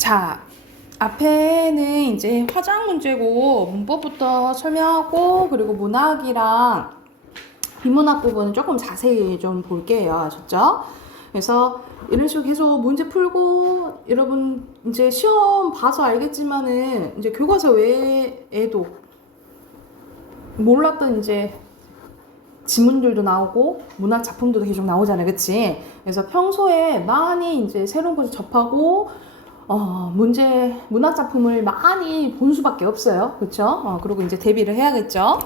자, 앞에는 이제 화작 문제고 문법부터 설명하고 그리고 문학이랑 비문학 부분은 조금 자세히 좀 볼게요. 아셨죠? 그래서 이런 식으로 계속 문제 풀고 여러분 이제 시험 봐서 알겠지만은 이제 교과서 외에도 몰랐던 이제 지문들도 나오고 문학 작품도 계속 나오잖아요. 그치? 그래서 평소에 많이 이제 새로운 것을 접하고 문학 작품을 많이 본 수밖에 없어요. 그쵸? 그리고 이제 대비를 해야겠죠?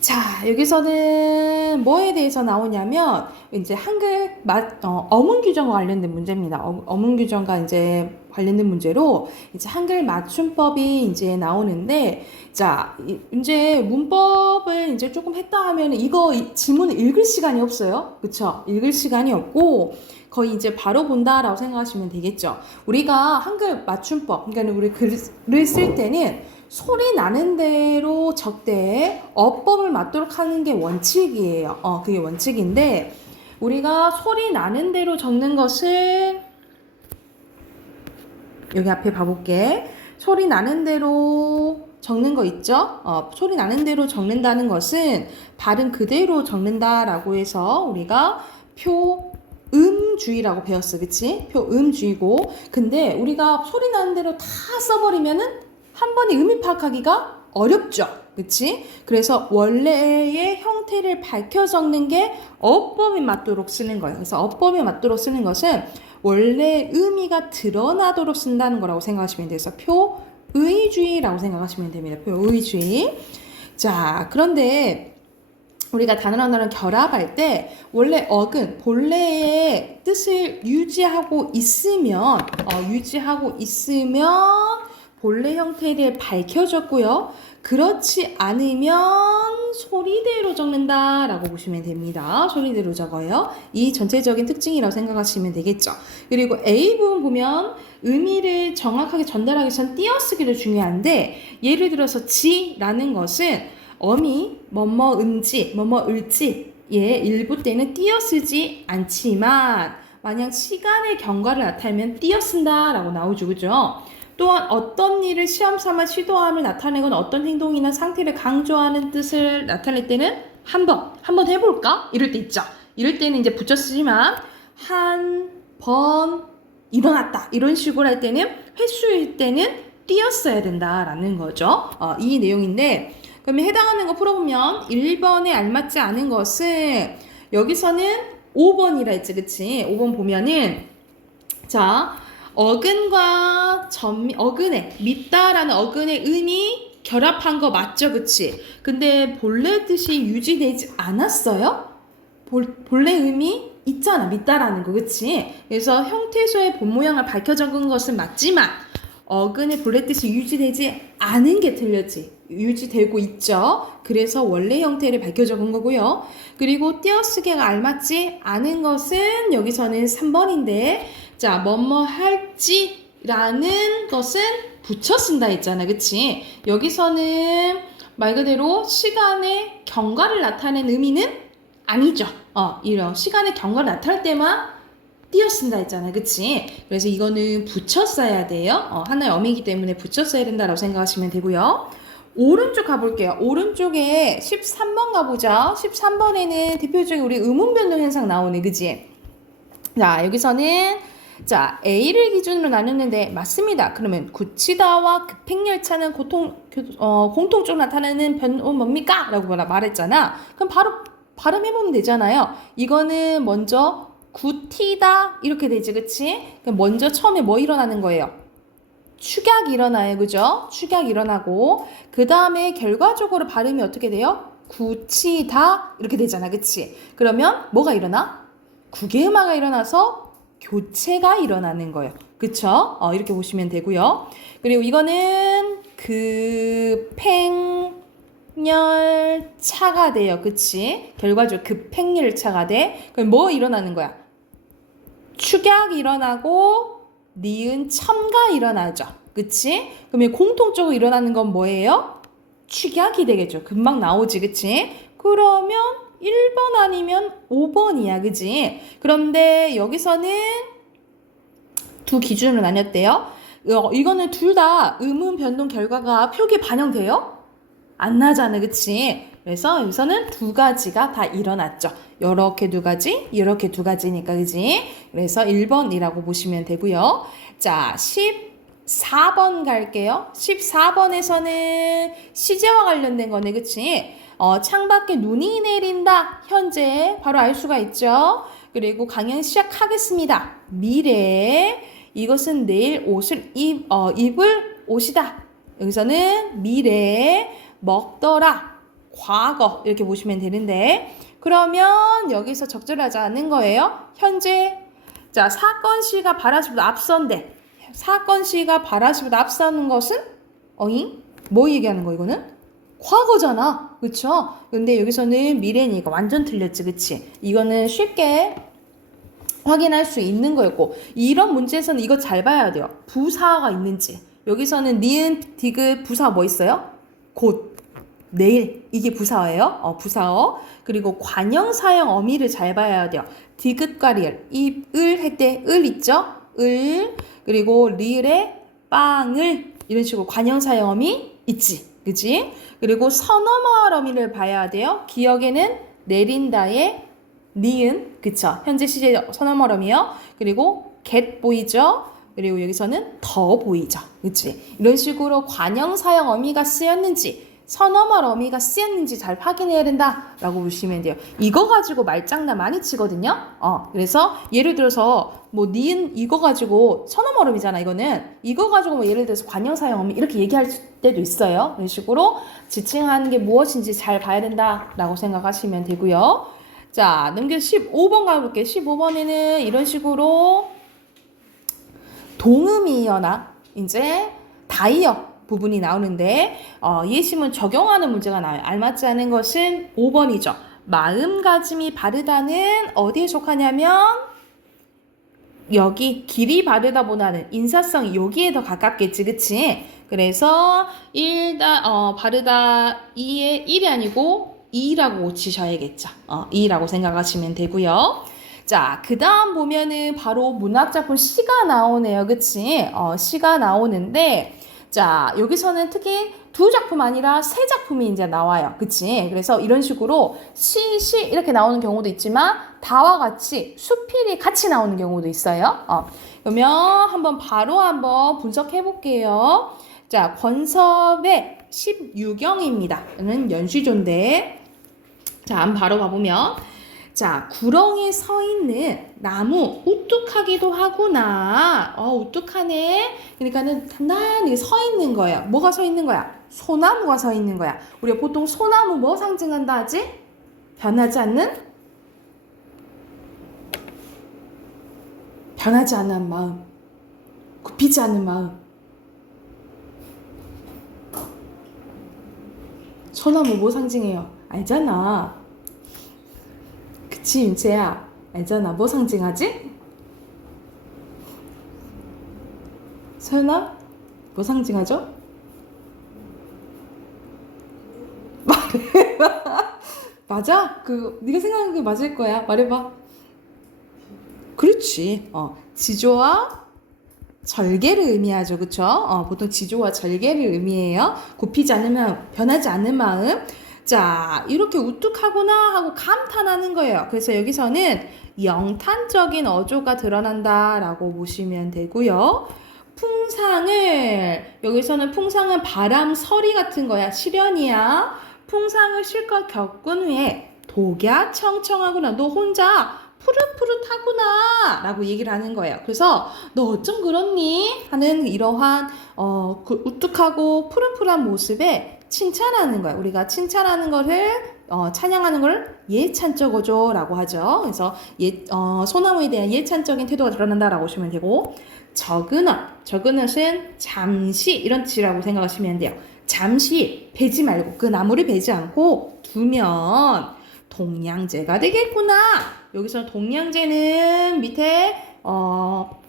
자, 여기서는 뭐에 대해서 나오냐면, 이제 한글 어문 규정과 관련된 문제입니다. 어문 규정과 이제 관련된 문제로, 이제 한글 맞춤법이 이제 나오는데, 자, 이제 문법을 이제 조금 했다 하면, 이거 지문을 읽을 시간이 없어요. 그쵸? 읽을 시간이 없고, 거의 이제 바로 본다라고 생각하시면 되겠죠. 우리가 한글 맞춤법, 그러니까 우리 글을 쓸 때는 소리 나는 대로 적되 어법을 맞도록 하는 게 원칙이에요. 그게 원칙인데 우리가 소리 나는 대로 적는 것을 여기 앞에 봐볼게. 소리 나는 대로 적는 거 있죠? 소리 나는 대로 적는다는 것은 발음 그대로 적는다라고 해서 우리가 표음주의라고 배웠어. 그치? 표음주의고. 근데 우리가 소리 나는 대로 다 써버리면은 한 번에 의미 파악하기가 어렵죠. 그치? 그래서 원래의 형태를 밝혀 적는 게 어법에 맞도록 쓰는 거예요. 그래서 어법에 맞도록 쓰는 것은 원래 의미가 드러나도록 쓴다는 거라고 생각하시면 돼요. 그래서 표의주의라고 생각하시면 됩니다. 표의주의. 자, 그런데 우리가 단어랑 단어를 결합할 때 원래 어근, 본래의 뜻을 유지하고 있으면 본래 형태를 밝혀줬고요. 그렇지 않으면 소리대로 적는다라고 보시면 됩니다. 소리대로 적어요. 이 전체적인 특징이라고 생각하시면 되겠죠. 그리고 A 부분 보면 의미를 정확하게 전달하기 위해서는 띄어쓰기도 중요한데 예를 들어서 지라는 것은 어미, 뭐뭐은지, 뭐뭐을지 일부 때는 띄어쓰지 않지만 만약 시간의 경과를 나타내면 띄어쓴다라고 나오죠. 그죠? 또한 어떤 일을 시험 삼아 시도함을 나타내거나 어떤 행동이나 상태를 강조하는 뜻을 나타낼 때는 한번 해볼까? 이럴 때 있죠. 이럴 때는 이제 붙여 쓰지만 한 번 일어났다 이런 식으로 할 때는 횟수일 때는 띄었어야 된다라는 거죠. 이 내용인데 그러면 해당하는 거 풀어보면 1번에 알맞지 않은 것은 여기서는 5번이라 했지. 그치? 5번 보면은 자 어근과 어근에 믿다라는 어근의 의미 결합한 거 맞죠? 그치? 근데 본래 뜻이 유지되지 않았어요? 본래 의미 있잖아. 믿다라는 거. 그치? 그래서 형태소의 본 모양을 밝혀 적은 것은 맞지만 어근의 본래 뜻이 유지되지 않은 게 틀렸지. 유지되고 있죠. 그래서 원래 형태를 밝혀 적은 거고요. 그리고 띄어쓰기가 알맞지 않은 것은 여기서는 3번인데 자, 뭐뭐 할지라는 것은 붙여 쓴다 했잖아. 그치? 여기서는 말 그대로 시간의 경과를 나타낸 의미는 아니죠. 이런 시간의 경과를 나타낼 때만 띄어 쓴다 했잖아. 그치? 그래서 이거는 붙여 써야 돼요. 하나의 어미이기 때문에 붙여 써야 된다라고 생각하시면 되고요. 오른쪽 가볼게요. 오른쪽에 13번 가보자. 13번에는 대표적인 우리 의문 변동 현상 나오네. 그치? 자, 여기서는 자, A를 기준으로 나눴는데 맞습니다. 그러면 굳히다와 급행열차는 공통적으로 나타나는 변은 뭡니까? 라고 말했잖아. 그럼 바로 발음해보면 되잖아요. 이거는 먼저 굳히다 이렇게 되지. 그치? 그럼 먼저 처음에 뭐 일어나는 거예요? 축약이 일어나요. 그죠? 축약이 일어나고 그 다음에 결과적으로 발음이 어떻게 돼요? 굳히다 이렇게 되잖아. 그치? 그러면 뭐가 일어나? 국외음화가 일어나서 교체가 일어나는 거예요. 그쵸? 이렇게 보시면 되고요. 그리고 이거는 급행열차가 돼요. 그치? 결과적으로 급행열차가 돼. 그럼 뭐 일어나는 거야? 축약이 일어나고 니은 첨가 일어나죠. 그치? 그러면 공통적으로 일어나는 건 뭐예요? 축약이 되겠죠. 금방 나오지. 그치? 그러면 1번 아니면 5번이야. 그지? 그런데 여기서는 두 기준으로 나뉘었대요. 이거는 둘 다 음운 변동 결과가 표기에 반영돼요? 안 나잖아, 그치? 그래서 여기서는 두 가지가 다 일어났죠. 요렇게 두 가지, 요렇게 두 가지니까, 그치? 그래서 1번이라고 보시면 되고요. 자, 14번 갈게요. 14번에서는 시제와 관련된 거네, 그치? 창밖에 눈이 내린다. 현재 바로 알 수가 있죠. 그리고 강연 시작하겠습니다. 미래. 이것은 내일 옷을 입을 옷이다. 여기서는 미래. 먹더라. 과거. 이렇게 보시면 되는데, 그러면 여기서 적절하지 않은 거예요. 현재. 자, 사건 시가 발화시보다 앞선데, 사건 시가 발화시보다 앞서는 것은 어잉? 뭐 얘기하는 거 이거는? 과거잖아. 그쵸? 근데 여기서는 미래니까 완전 틀렸지. 그치? 이거는 쉽게 확인할 수 있는 거였고, 이런 문제에서는 이거 잘 봐야 돼요. 부사가 있는지. 여기서는 니은, 디귿, 부사 뭐 있어요? 곧, 내일. 이게 부사어예요. 부사어. 그리고 관형사형 어미를 잘 봐야 돼요. 디귿과 리을. 이 을 할 때 을 있죠? 을. 그리고 리을에 빵을. 이런 식으로 관형사형 어미 있지. 그치? 그리고 선어말 어미를 봐야 돼요. 기억에는 내린다의 니은, 그쵸? 현재 시제 선어말 어미요. 그리고 get 보이죠? 그리고 여기서는 더 보이죠. 그치? 이런 식으로 관형사형 어미가 쓰였는지, 선어말 어미가 쓰였는지 잘 확인해야 된다라고 보시면 돼요. 이거 가지고 말장난 많이 치거든요. 그래서 예를 들어서 뭐 니은 이거 가지고 선어말 어미잖아. 이거는 이거 가지고 뭐 예를 들어서 관형사형 어미 이렇게 얘기할 때도 있어요. 이런 식으로 지칭하는 게 무엇인지 잘 봐야 된다라고 생각하시면 되고요. 자, 넘겨서 15번 가볼게요. 15번에는 이런 식으로 동음이어나 이제 다이어 부분이 나오는데 예시문 적용하는 문제가 나와요. 알맞지 않은 것은 5번이죠. 마음가짐이 바르다는 어디에 속하냐면 여기 길이 바르다보다는 인사성이 여기에 더 가깝겠지. 그치? 그래서 바르다 2에 1이 아니고 2라고 치셔야겠죠. 2라고 생각하시면 되고요. 자, 그 다음 보면은 바로 문학작품 시가 나오네요. 그치? 시가 나오는데 자, 여기서는 특히 두 작품 아니라 세 작품이 이제 나와요. 그치? 그래서 이런 식으로 시 이렇게 나오는 경우도 있지만 다와 같이 수필이 같이 나오는 경우도 있어요. 그러면 한번 분석해 볼게요. 자, 권섭의 16영입니다. 이는 연시조인데 자, 한번 바로 봐보면 자, 구렁이에 서 있는 나무 우뚝하기도 하구나. 우뚝하네. 그러니까는 단단히 서 있는 거예요. 뭐가 서 있는 거야? 소나무가 서 있는 거야. 우리가 보통 소나무 뭐 상징한다 하지? 변하지 않는 마음. 굽히지 않는 마음. 소나무 뭐 상징해요? 알잖아. 그치, 윤채야. 알잖아. 뭐 상징하지? 서연아? 뭐 상징하죠? 말해봐. 맞아? 네가 생각하는 게 맞을 거야. 말해봐. 그렇지. 지조와 절개를 의미하죠. 그쵸? 보통 지조와 절개를 의미해요. 굽히지 않으면 변하지 않는 마음. 자, 이렇게 우뚝하구나 하고 감탄하는 거예요. 그래서 여기서는 영탄적인 어조가 드러난다라고 보시면 되고요. 여기서는 풍상은 바람, 서리 같은 거야. 실현이야. 풍상을 실컷 겪은 후에 독야 청청하구나. 너 혼자 푸릇푸릇하구나 라고 얘기를 하는 거예요. 그래서 너 어쩜 그렇니? 하는 이러한 그 우뚝하고 푸릇푸릇한 모습에 칭찬하는 거예요. 우리가 칭찬하는 것을 찬양하는 걸 예찬적 어조라고 하죠. 그래서 소나무에 대한 예찬적인 태도가 드러난다라고 보시면 되고 적은엇은 잠시 이런 뜻이라고 생각하시면 돼요. 잠시 베지 말고 그 나무를 베지 않고 두면 동량제가 되겠구나. 여기서 동량제는 밑에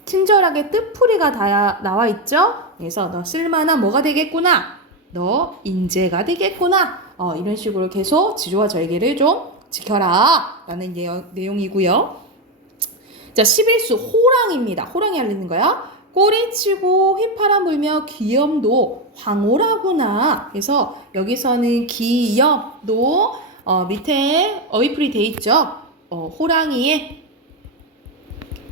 친절하게 뜻풀이가 다 나와 있죠. 그래서 너 쓸만한 뭐가 되겠구나. 너 인재가 되겠구나. 이런 식으로 계속 지조와 절개를 좀 지켜라 라는 내용이고요. 자, 11수 호랑입니다. 호랑이 알리는 거야. 꼬리치고 휘파람 불며 기염도 황홀하구나. 그래서 여기서는 기염도 밑에 어휘풀이 돼 있죠. 호랑이의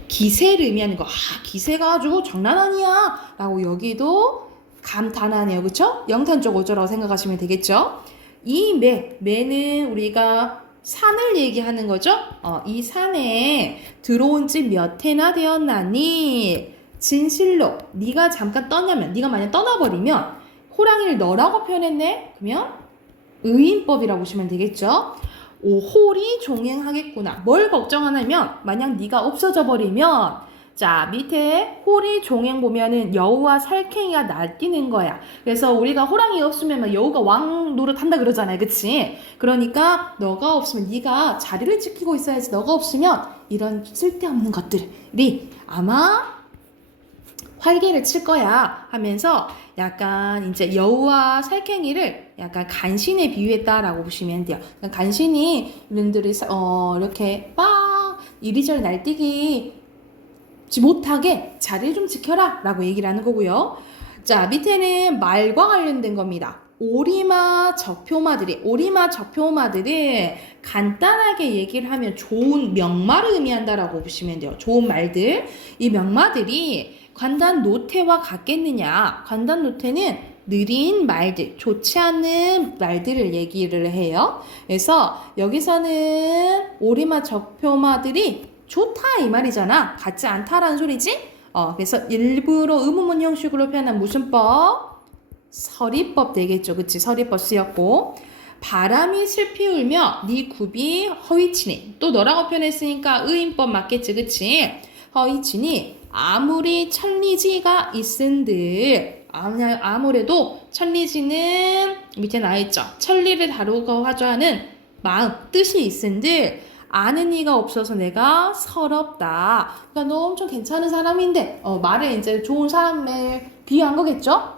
기세를 의미하는 거. 기세가 아주 장난 아니야 라고 여기도 감탄하네요. 그쵸? 영탄적 어조라고 생각하시면 되겠죠. 이 매는 우리가 산을 얘기하는 거죠. 이 산에 들어온 지 몇 해나 되었나니 진실로 네가 잠깐 떠나면, 네가 만약 떠나버리면 호랑이를 너라고 표현했네? 그러면 의인법이라고 보시면 되겠죠. 홀이 종행하겠구나. 뭘 걱정하냐면 만약 네가 없어져 버리면 자 밑에 홀이 종행 보면은 여우와 살쾡이가 날뛰는 거야. 그래서 우리가 호랑이 없으면 막 여우가 왕 노릇한다 그러잖아요. 그치? 그러니까 너가 없으면 네가 자리를 지키고 있어야지. 너가 없으면 이런 쓸데없는 것들이 아마 활개를 칠 거야 하면서 약간 이제 여우와 살쾡이를 약간 간신에 비유했다라고 보시면 돼요. 간신히 이분들이 이렇게 막 이리저리 날뛰기 못하게 자리를 좀 지켜라 라고 얘기를 하는 거고요. 자 밑에는 말과 관련된 겁니다. 오리마 적표마들이 간단하게 얘기를 하면 좋은 명말을 의미한다라고 보시면 돼요. 좋은 말들. 이 명마들이 관단 노태와 같겠느냐. 관단 노태는 느린 말들, 좋지 않은 말들을 얘기를 해요. 그래서 여기서는 오리마 적표마들이 좋다 이 말이잖아. 같지 않다라는 소리지. 그래서 일부러 의문문 형식으로 표현한 무슨 법? 서리법 되겠죠. 그치? 서리법 쓰였고 바람이 슬피 울며 네 굽이 허위치니 또 너라고 표현했으니까 의인법 맞겠지. 그치? 허위치니 아무리 천리지가 있은들 아무래도 천리지는 밑에 나와있죠. 천리를 다루고 화조하는 마음, 뜻이 있은들 아는 이가 없어서 내가 서럽다. 그러니까 너 엄청 괜찮은 사람인데 말을 이제 좋은 사람을 비유한 거겠죠?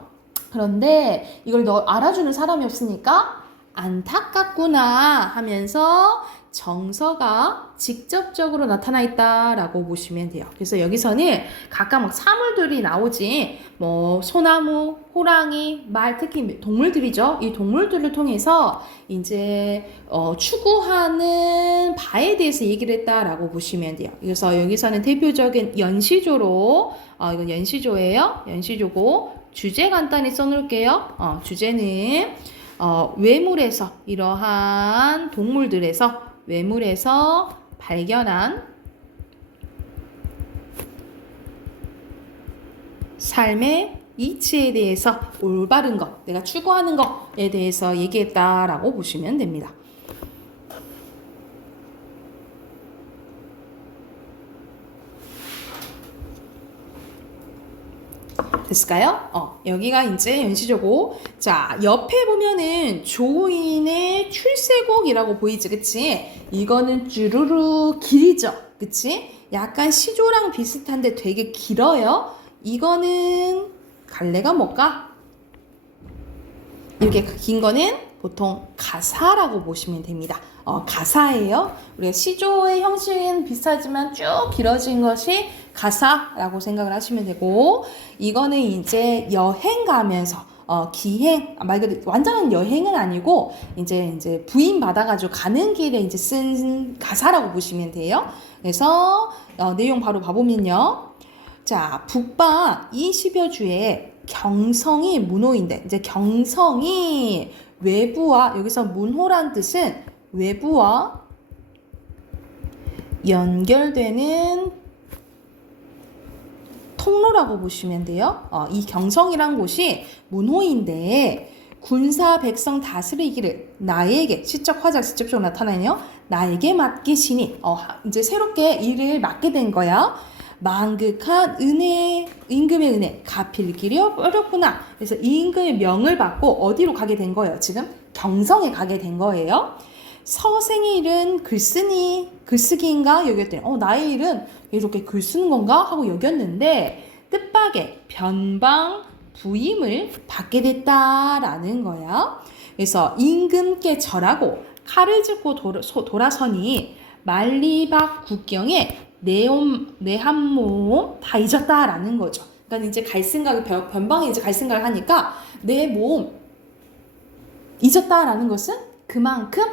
그런데 이걸 너 알아주는 사람이 없으니까 안타깝구나 하면서 정서가 직접적으로 나타나 있다라고 보시면 돼요. 그래서 여기서는 각각 막 사물들이 나오지 뭐 소나무, 호랑이, 말 특히 동물들이죠. 이 동물들을 통해서 이제 추구하는 바에 대해서 얘기를 했다라고 보시면 돼요. 그래서 여기서는 대표적인 연시조로 이건 연시조예요. 연시조고 주제 간단히 써놓을게요. 주제는 외물에서 이러한 동물들에서 외물에서 발견한 삶의 이치에 대해서 올바른 것, 내가 추구하는 것에 대해서 얘기했다라고 보시면 됩니다. 됐을까요? 여기가 이제 연시조고, 자, 옆에 보면은 조인의 출세곡이라고 보이지, 그치? 이거는 쭈루루 길죠, 그치? 약간 시조랑 비슷한데 되게 길어요. 이거는 갈래가 뭘까? 이렇게 긴 거는 보통 가사라고 보시면 됩니다. 가사예요. 우리가 시조의 형식은 비슷하지만 쭉 길어진 것이 가사라고 생각을 하시면 되고, 이거는 이제 여행 가면서 기행 말 그대로 완전한 여행은 아니고 이제 부임 받아가지고 가는 길에 이제 쓴 가사라고 보시면 돼요. 그래서 내용 바로 봐보면요. 자, 북방 20여 주에 경성이 문호인데 이제 경성이 외부와 여기서 문호란 뜻은 외부와 연결되는 통로라고 보시면 돼요. 이 경성이란 곳이 문호인데 군사 백성 다스리기를 나에게 시적 화작 직접적으로 나타나네요. 나에게 맡기시니 이제 새롭게 일을 맡게 된 거야. 만극한 은혜, 임금의 은혜, 갚일길이 어렵구나. 그래서 이 임금의 명을 받고 어디로 가게 된 거예요? 지금 경성에 가게 된 거예요. 서생의 일은 글쓰기인가 여겼더니 나의 일은 이렇게 글 쓰는 건가 하고 여겼는데 뜻밖의 변방 부임을 받게 됐다라는 거야. 그래서 임금께 절하고 칼을 짚고 돌아서니 만리박 국경에 내 한 몸 다 잊었다라는 거죠. 그러니까 이제 갈생각을 변방에 이제 갈생각을 하니까 내 몸 잊었다라는 것은 그만큼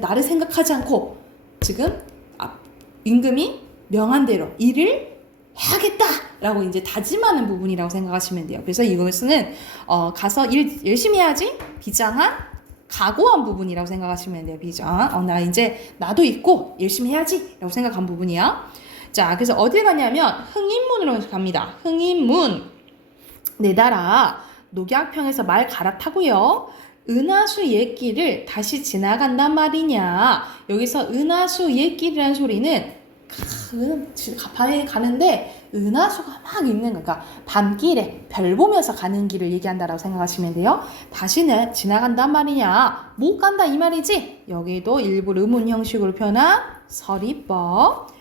나를 생각하지 않고 지금 임금이 명한 대로 일을 해야겠다라고 이제 다짐하는 부분이라고 생각하시면 돼요. 그래서 이것은 가서 일 열심히 해야지 비장한 각오한 부분이라고 생각하시면 돼요. 비장. 나 이제 나도 있고 열심히 해야지라고 생각한 부분이야. 자, 그래서 어딜 가냐면 흥인문으로 갑니다. 흥인문. 내 나라 녹약평에서 말 갈아타고요. 은하수 옛길을 다시 지나간단 말이냐. 여기서 은하수 옛길이라는 소리는 가판에 가는데 은하수가 막 있는 거니까 밤길에 별 보면서 가는 길을 얘기한다라고 생각하시면 돼요. 다시는 지나간단 말이냐. 못 간다 이 말이지. 여기도 일부 의문 형식으로 표현한 서리법.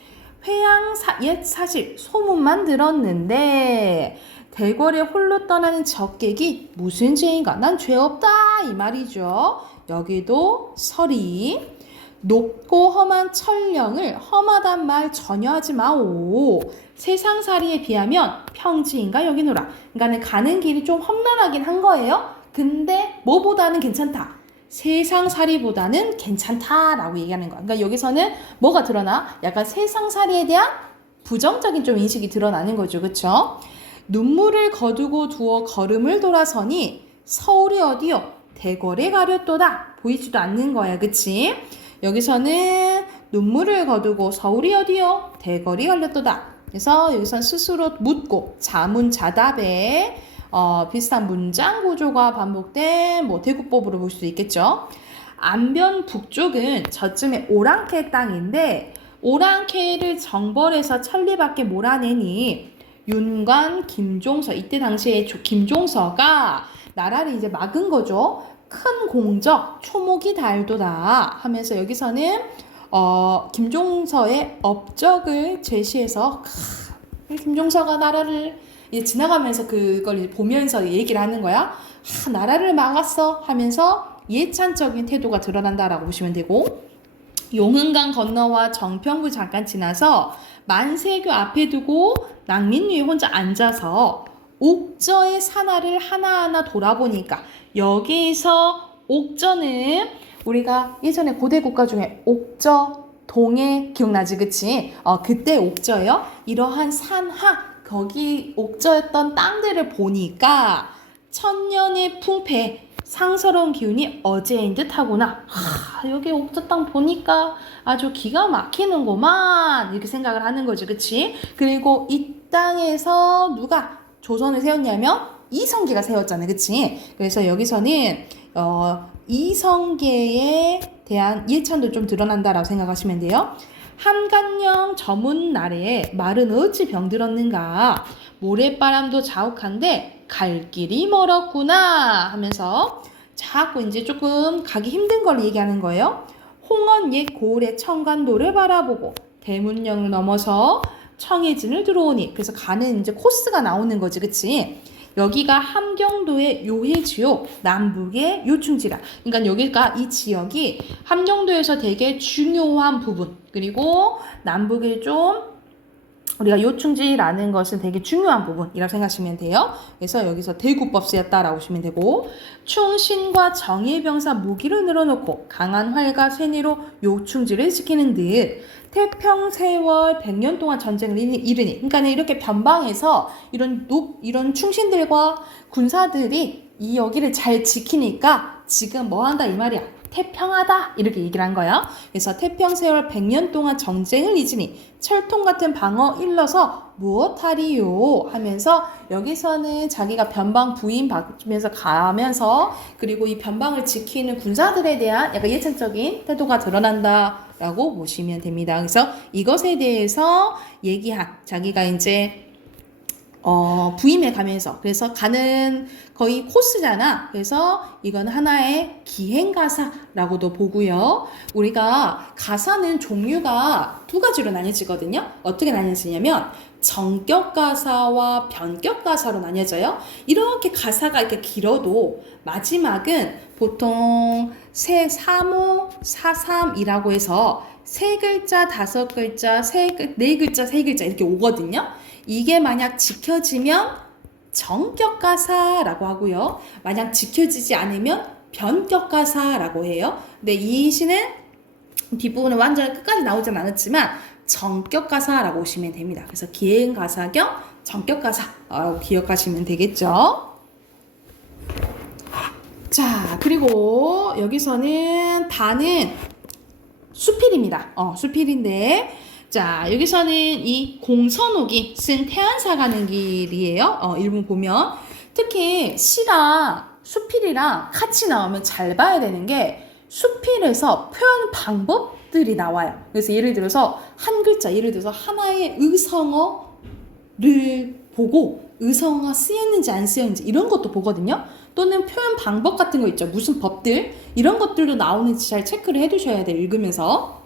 회양 옛 사실 소문만 들었는데 대궐에 홀로 떠나는 적객이 무슨 죄인가? 난 죄 없다 이 말이죠. 여기도 서리. 높고 험한 천령을 험하단 말 전혀 하지 마오. 세상살이에 비하면 평지인가 여기노라. 그러니까 가는 길이 좀 험난하긴 한 거예요. 근데 뭐보다는 괜찮다. 세상살이보다는 괜찮다라고 얘기하는 거야. 그러니까 여기서는 뭐가 드러나? 약간 세상살이에 대한 부정적인 좀 인식이 드러나는 거죠. 그렇죠? 눈물을 거두고 두어 걸음을 돌아서니 서울이 어디요? 대궐에 가렸도다. 보이지도 않는 거야. 그치? 여기서는 눈물을 거두고 서울이 어디요? 대궐이 가렸도다. 그래서 여기서는 스스로 묻고 자문자답에 비슷한 문장 구조가 반복된 대구법으로 볼 수 있겠죠. 안변 북쪽은 저쯤에 오랑캐 땅인데 오랑캐를 정벌해서 천리밖에 몰아내니 윤관 김종서 이때 당시에 김종서가 나라를 이제 막은 거죠. 큰 공적 초목이 달도다 하면서 여기서는 김종서의 업적을 제시해서 김종서가 나라를 이제 지나가면서 그걸 보면서 얘기를 하는 거야. 나라를 막았어 하면서 예찬적인 태도가 드러난다라고 보시면 되고 용흥강 건너와 정평구 잠깐 지나서 만세교 앞에 두고 낭민위에 혼자 앉아서 옥저의 산하를 하나하나 돌아보니까 여기서 옥저는 우리가 예전에 고대 국가 중에 옥저, 동해 기억나지 그치? 그때 옥저예요. 이러한 산하 거기 옥저였던 땅들을 보니까 천년의 풍패 상서로운 기운이 어제인 듯 하구나. 여기 옥저 땅 보니까 아주 기가 막히는구만 이렇게 생각을 하는 거지 그치? 그리고 이 땅에서 누가 조선을 세웠냐면 이성계가 세웠잖아요. 그치? 그래서 여기서는 이성계에 대한 예찬도 좀 드러난다라고 생각하시면 돼요. 한간령 저문 날에 말은 어찌 병들었는가. 모래바람도 자욱한데 갈 길이 멀었구나 하면서 자꾸 이제 조금 가기 힘든 걸 얘기하는 거예요. 홍언 옛 고을의 청간도를 바라보고 대문령을 넘어서 청해진을 들어오니 그래서 가는 이제 코스가 나오는 거지 그치? 여기가 함경도의 요해지요 남북의 요충지라. 그러니까 여기가 이 지역이 함경도에서 되게 중요한 부분 그리고 남북의 좀 우리가 요충지라는 것은 되게 중요한 부분이라고 생각하시면 돼요. 그래서 여기서 대구법 쓰였다라고 보시면 되고 충신과 정예병사 무기를 늘어놓고 강한 활과 쇠뇌로 요충지를 지키는 듯 태평세월 100년 동안 전쟁을 이르니 그러니까 이렇게 변방에서 이런 충신들과 군사들이 이 여기를 잘 지키니까 지금 뭐 한다 이 말이야. 태평하다 이렇게 얘기를 한 거야. 그래서 태평세월 100년 동안 전쟁을 잊으니 철통 같은 방어 일러서 무엇하리요 하면서 여기서는 자기가 변방 부임 받으면서 가면서 그리고 이 변방을 지키는 군사들에 대한 약간 예찬적인 태도가 드러난다라고 보시면 됩니다. 그래서 이것에 대해서 얘기한 자기가 이제 부임해 가면서 그래서 가는 거의 코스잖아. 그래서 이건 하나의 기행가사라고도 보고요. 우리가 가사는 종류가 두 가지로 나뉘어지거든요. 어떻게 나뉘어지냐면 정격가사와 변격가사로 나뉘어져요. 이렇게 가사가 이렇게 길어도 마지막은 보통 3호 4, 3이라고 해서 세 글자, 다섯 글자, 네 글자, 세 글자 이렇게 오거든요. 이게 만약 지켜지면 정격가사라고 하고요. 만약 지켜지지 않으면 변격가사라고 해요. 근데 이 시는 뒷부분은 완전 끝까지 나오진 않았지만 정격가사라고 보시면 됩니다. 그래서 기행가사 겸 정격가사라고 기억하시면 되겠죠. 자, 그리고 여기서는 다는 수필입니다. 수필인데, 자, 여기서는 이 공선옥이 쓴 태안사 가는 길이에요. 일본 보면. 특히 시랑 수필이랑 같이 나오면 잘 봐야 되는 게 수필에서 표현 방법들이 나와요. 그래서 예를 들어서 한 글자, 예를 들어서 하나의 의성어를 보고 의성어가 쓰였는지 안 쓰였는지 이런 것도 보거든요. 또는 표현 방법 같은 거 있죠. 무슨 법들 이런 것들도 나오는지 잘 체크를 해두셔야 돼요. 읽으면서.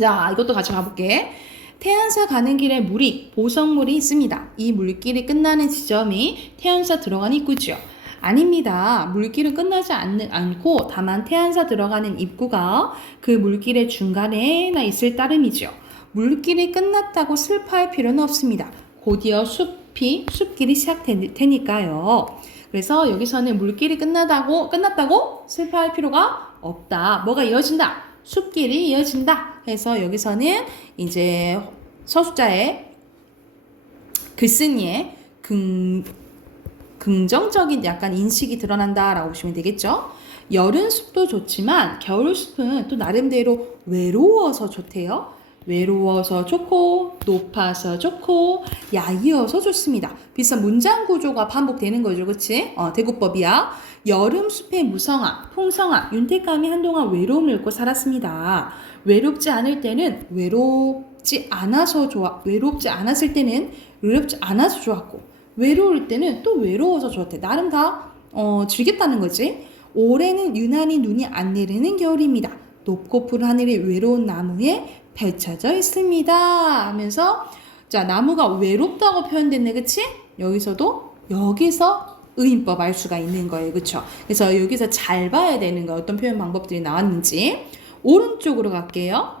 자, 이것도 같이 가볼게. 태안사 가는 길에 보성물이 있습니다. 이 물길이 끝나는 지점이 태안사 들어가는 입구죠. 아닙니다. 물길은 끝나지 않고 다만 태안사 들어가는 입구가 그 물길의 중간에나 있을 따름이죠. 물길이 끝났다고 슬퍼할 필요는 없습니다. 곧이어 숲길이 시작될 테니까요. 그래서 여기서는 물길이 끝났다고 슬퍼할 필요가 없다. 뭐가 이어진다? 숲길이 이어진다. 해서 여기서는 이제 서술자의 글쓴이의 긍정적인 약간 인식이 드러난다라고 보시면 되겠죠. 여름 숲도 좋지만 겨울 숲은 또 나름대로 외로워서 좋대요. 외로워서 좋고 높아서 좋고 야이어서 좋습니다. 비슷한 문장 구조가 반복되는 거죠. 그치? 대구법이야. 여름 숲의 무성함, 풍성함, 윤택감이 한동안 외로움을 잃고 살았습니다. 외롭지 않을 때는 외롭지 않았을 때는 외롭지 않아서 좋았고 외로울 때는 또 외로워서 좋았대. 나름 다 즐겼다는 거지. 올해는 유난히 눈이 안 내리는 겨울입니다. 높고 푸른 하늘이 외로운 나무에 펼쳐져 있습니다. 하면서 자, 나무가 외롭다고 표현됐네. 그치? 여기서 의인법 알 수가 있는 거예요. 그쵸? 그래서 여기서 잘 봐야 되는 거예요. 어떤 표현 방법들이 나왔는지. 오른쪽으로 갈게요.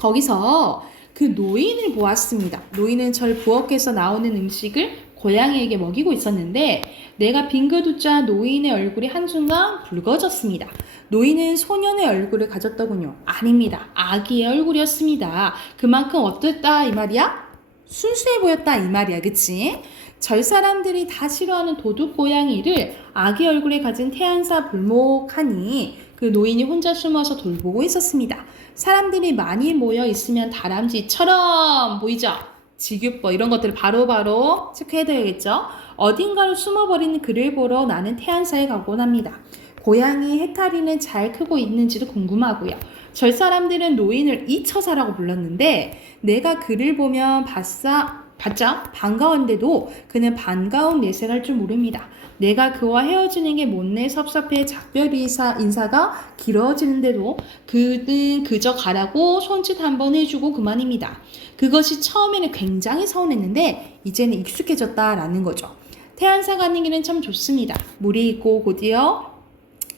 거기서 그 노인을 보았습니다. 노인은 절 부엌에서 나오는 음식을 고양이에게 먹이고 있었는데 내가 빙긋 웃자 노인의 얼굴이 한순간 붉어졌습니다. 노인은 소년의 얼굴을 가졌더군요. 아닙니다. 아기의 얼굴이었습니다. 그만큼 어땠다 이 말이야? 순수해 보였다 이 말이야. 그치? 절 사람들이 다 싫어하는 도둑 고양이를 아기 얼굴에 가진 태안사 불목하니 그 노인이 혼자 숨어서 돌보고 있었습니다. 사람들이 많이 모여 있으면 다람쥐처럼 보이죠? 지규법 이런 것들을 바로바로 체크해둬야겠죠. 어딘가로 숨어버리는 그를 보러 나는 태안사에 가곤 합니다. 고양이 해탈이는 잘 크고 있는지도 궁금하고요. 절 사람들은 노인을 이 처사라고 불렀는데 내가 그를 보면 바짝 반가웠는데도 그는 반가운 내색을 할 줄 모릅니다. 내가 그와 헤어지는 게 못내 섭섭해 작별 인사가 길어지는데도 그는 그저 가라고 손짓 한번 해주고 그만입니다. 그것이 처음에는 굉장히 서운했는데 이제는 익숙해졌다라는 거죠. 태안사 가는 길은 참 좋습니다. 물이 있고 곧이어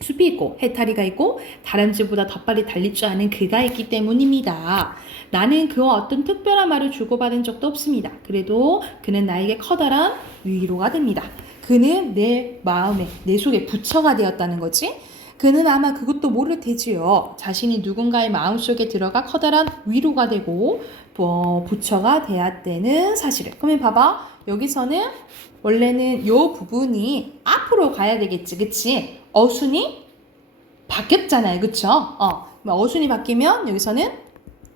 숲이 있고 해탈이가 있고 다람쥐보다 더 빨리 달릴 줄 아는 그가 있기 때문입니다. 나는 그와 어떤 특별한 말을 주고받은 적도 없습니다. 그래도 그는 나에게 커다란 위로가 됩니다. 그는 내 마음에, 내 속에 부처가 되었다는 거지. 그는 아마 그것도 모를 테지요. 자신이 누군가의 마음속에 들어가 커다란 위로가 되고 부처가 되었다는 사실을. 그러면 봐봐. 여기서는 원래는 요 부분이 앞으로 가야 되겠지. 그치? 어순이 바뀌었잖아요. 그쵸? 어순이 바뀌면 여기서는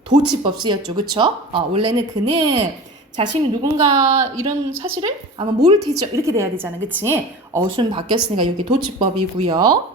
도치법 쓰였죠. 그쵸? 원래는 그는 자신이 누군가 이런 사실을 아마 모를 테죠. 이렇게 돼야 되잖아. 그치? 어순 바뀌었으니까 여기 도치법이고요.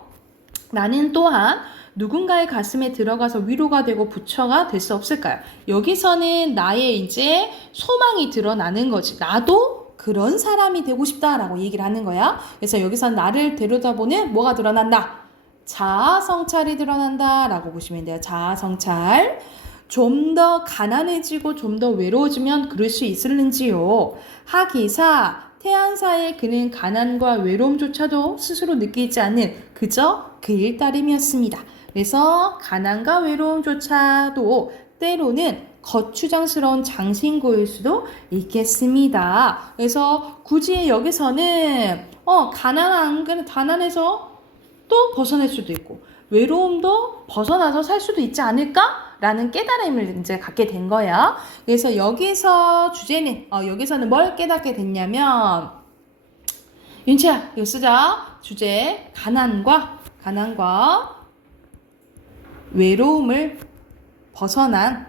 나는 또한 누군가의 가슴에 들어가서 위로가 되고 부처가 될 수 없을까요? 여기서는 나의 이제 소망이 드러나는 거지. 나도 그런 사람이 되고 싶다라고 얘기를 하는 거야. 그래서 여기서 나를 들여다보는 뭐가 드러난다? 자아성찰이 드러난다라고 보시면 돼요. 자아성찰. 좀 더 가난해지고 좀 더 외로워지면 그럴 수 있을는지요. 하기사 태안사의 그는 가난과 외로움조차도 스스로 느끼지 않는 그저 그 일따름이었습니다. 그래서 가난과 외로움조차도 때로는 거추장스러운 장신구일 수도 있겠습니다. 그래서 굳이 여기서는 가난해서 또 벗어날 수도 있고 외로움도 벗어나서 살 수도 있지 않을까라는 깨달음을 이제 갖게 된 거야. 그래서 여기서 주제는 여기서는 뭘 깨닫게 됐냐면 윤채야 이거 쓰자. 주제 가난과 외로움을 벗어난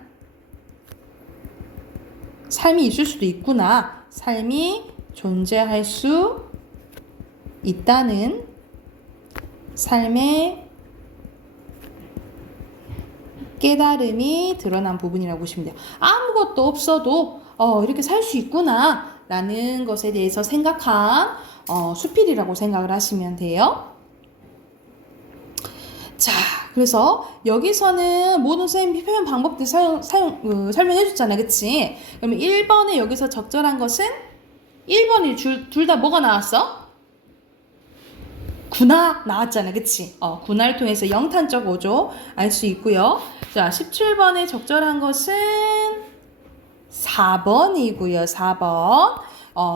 삶이 있을 수도 있구나. 삶이 존재할 수 있다는 삶의 깨달음이 드러난 부분이라고 보시면 돼요. 아무것도 없어도 이렇게 살 수 있구나 라는 것에 대해서 생각한 수필이라고 생각을 하시면 돼요. 자, 그래서 여기서는 모든 선생님 표현 방법들 설명해 줬잖아. 그치? 그러면 1번에 여기서 적절한 것은 1번이 둘 다 뭐가 나왔어? 군화 나왔잖아. 그치? 군화를 통해서 영탄적 어조 알 수 있고요. 자, 17번에 적절한 것은 4번이고요. 4번.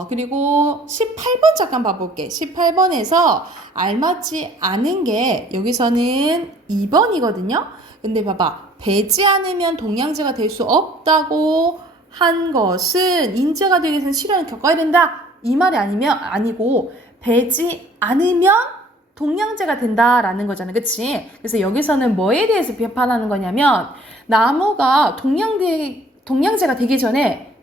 그리고 18번 잠깐 봐볼게. 18번에서 알맞지 않은 게 여기서는 2번이거든요. 근데 봐봐. 배지 않으면 동양제가 될 수 없다고 한 것은 인재가 되기 위해서는 시련을 겪어야 된다. 이 말이 아니고 배지 않으면 동양제가 된다라는 거잖아. 그치? 그래서 여기서는 뭐에 대해서 비판하는 거냐면 나무가 동양제가 되기 전에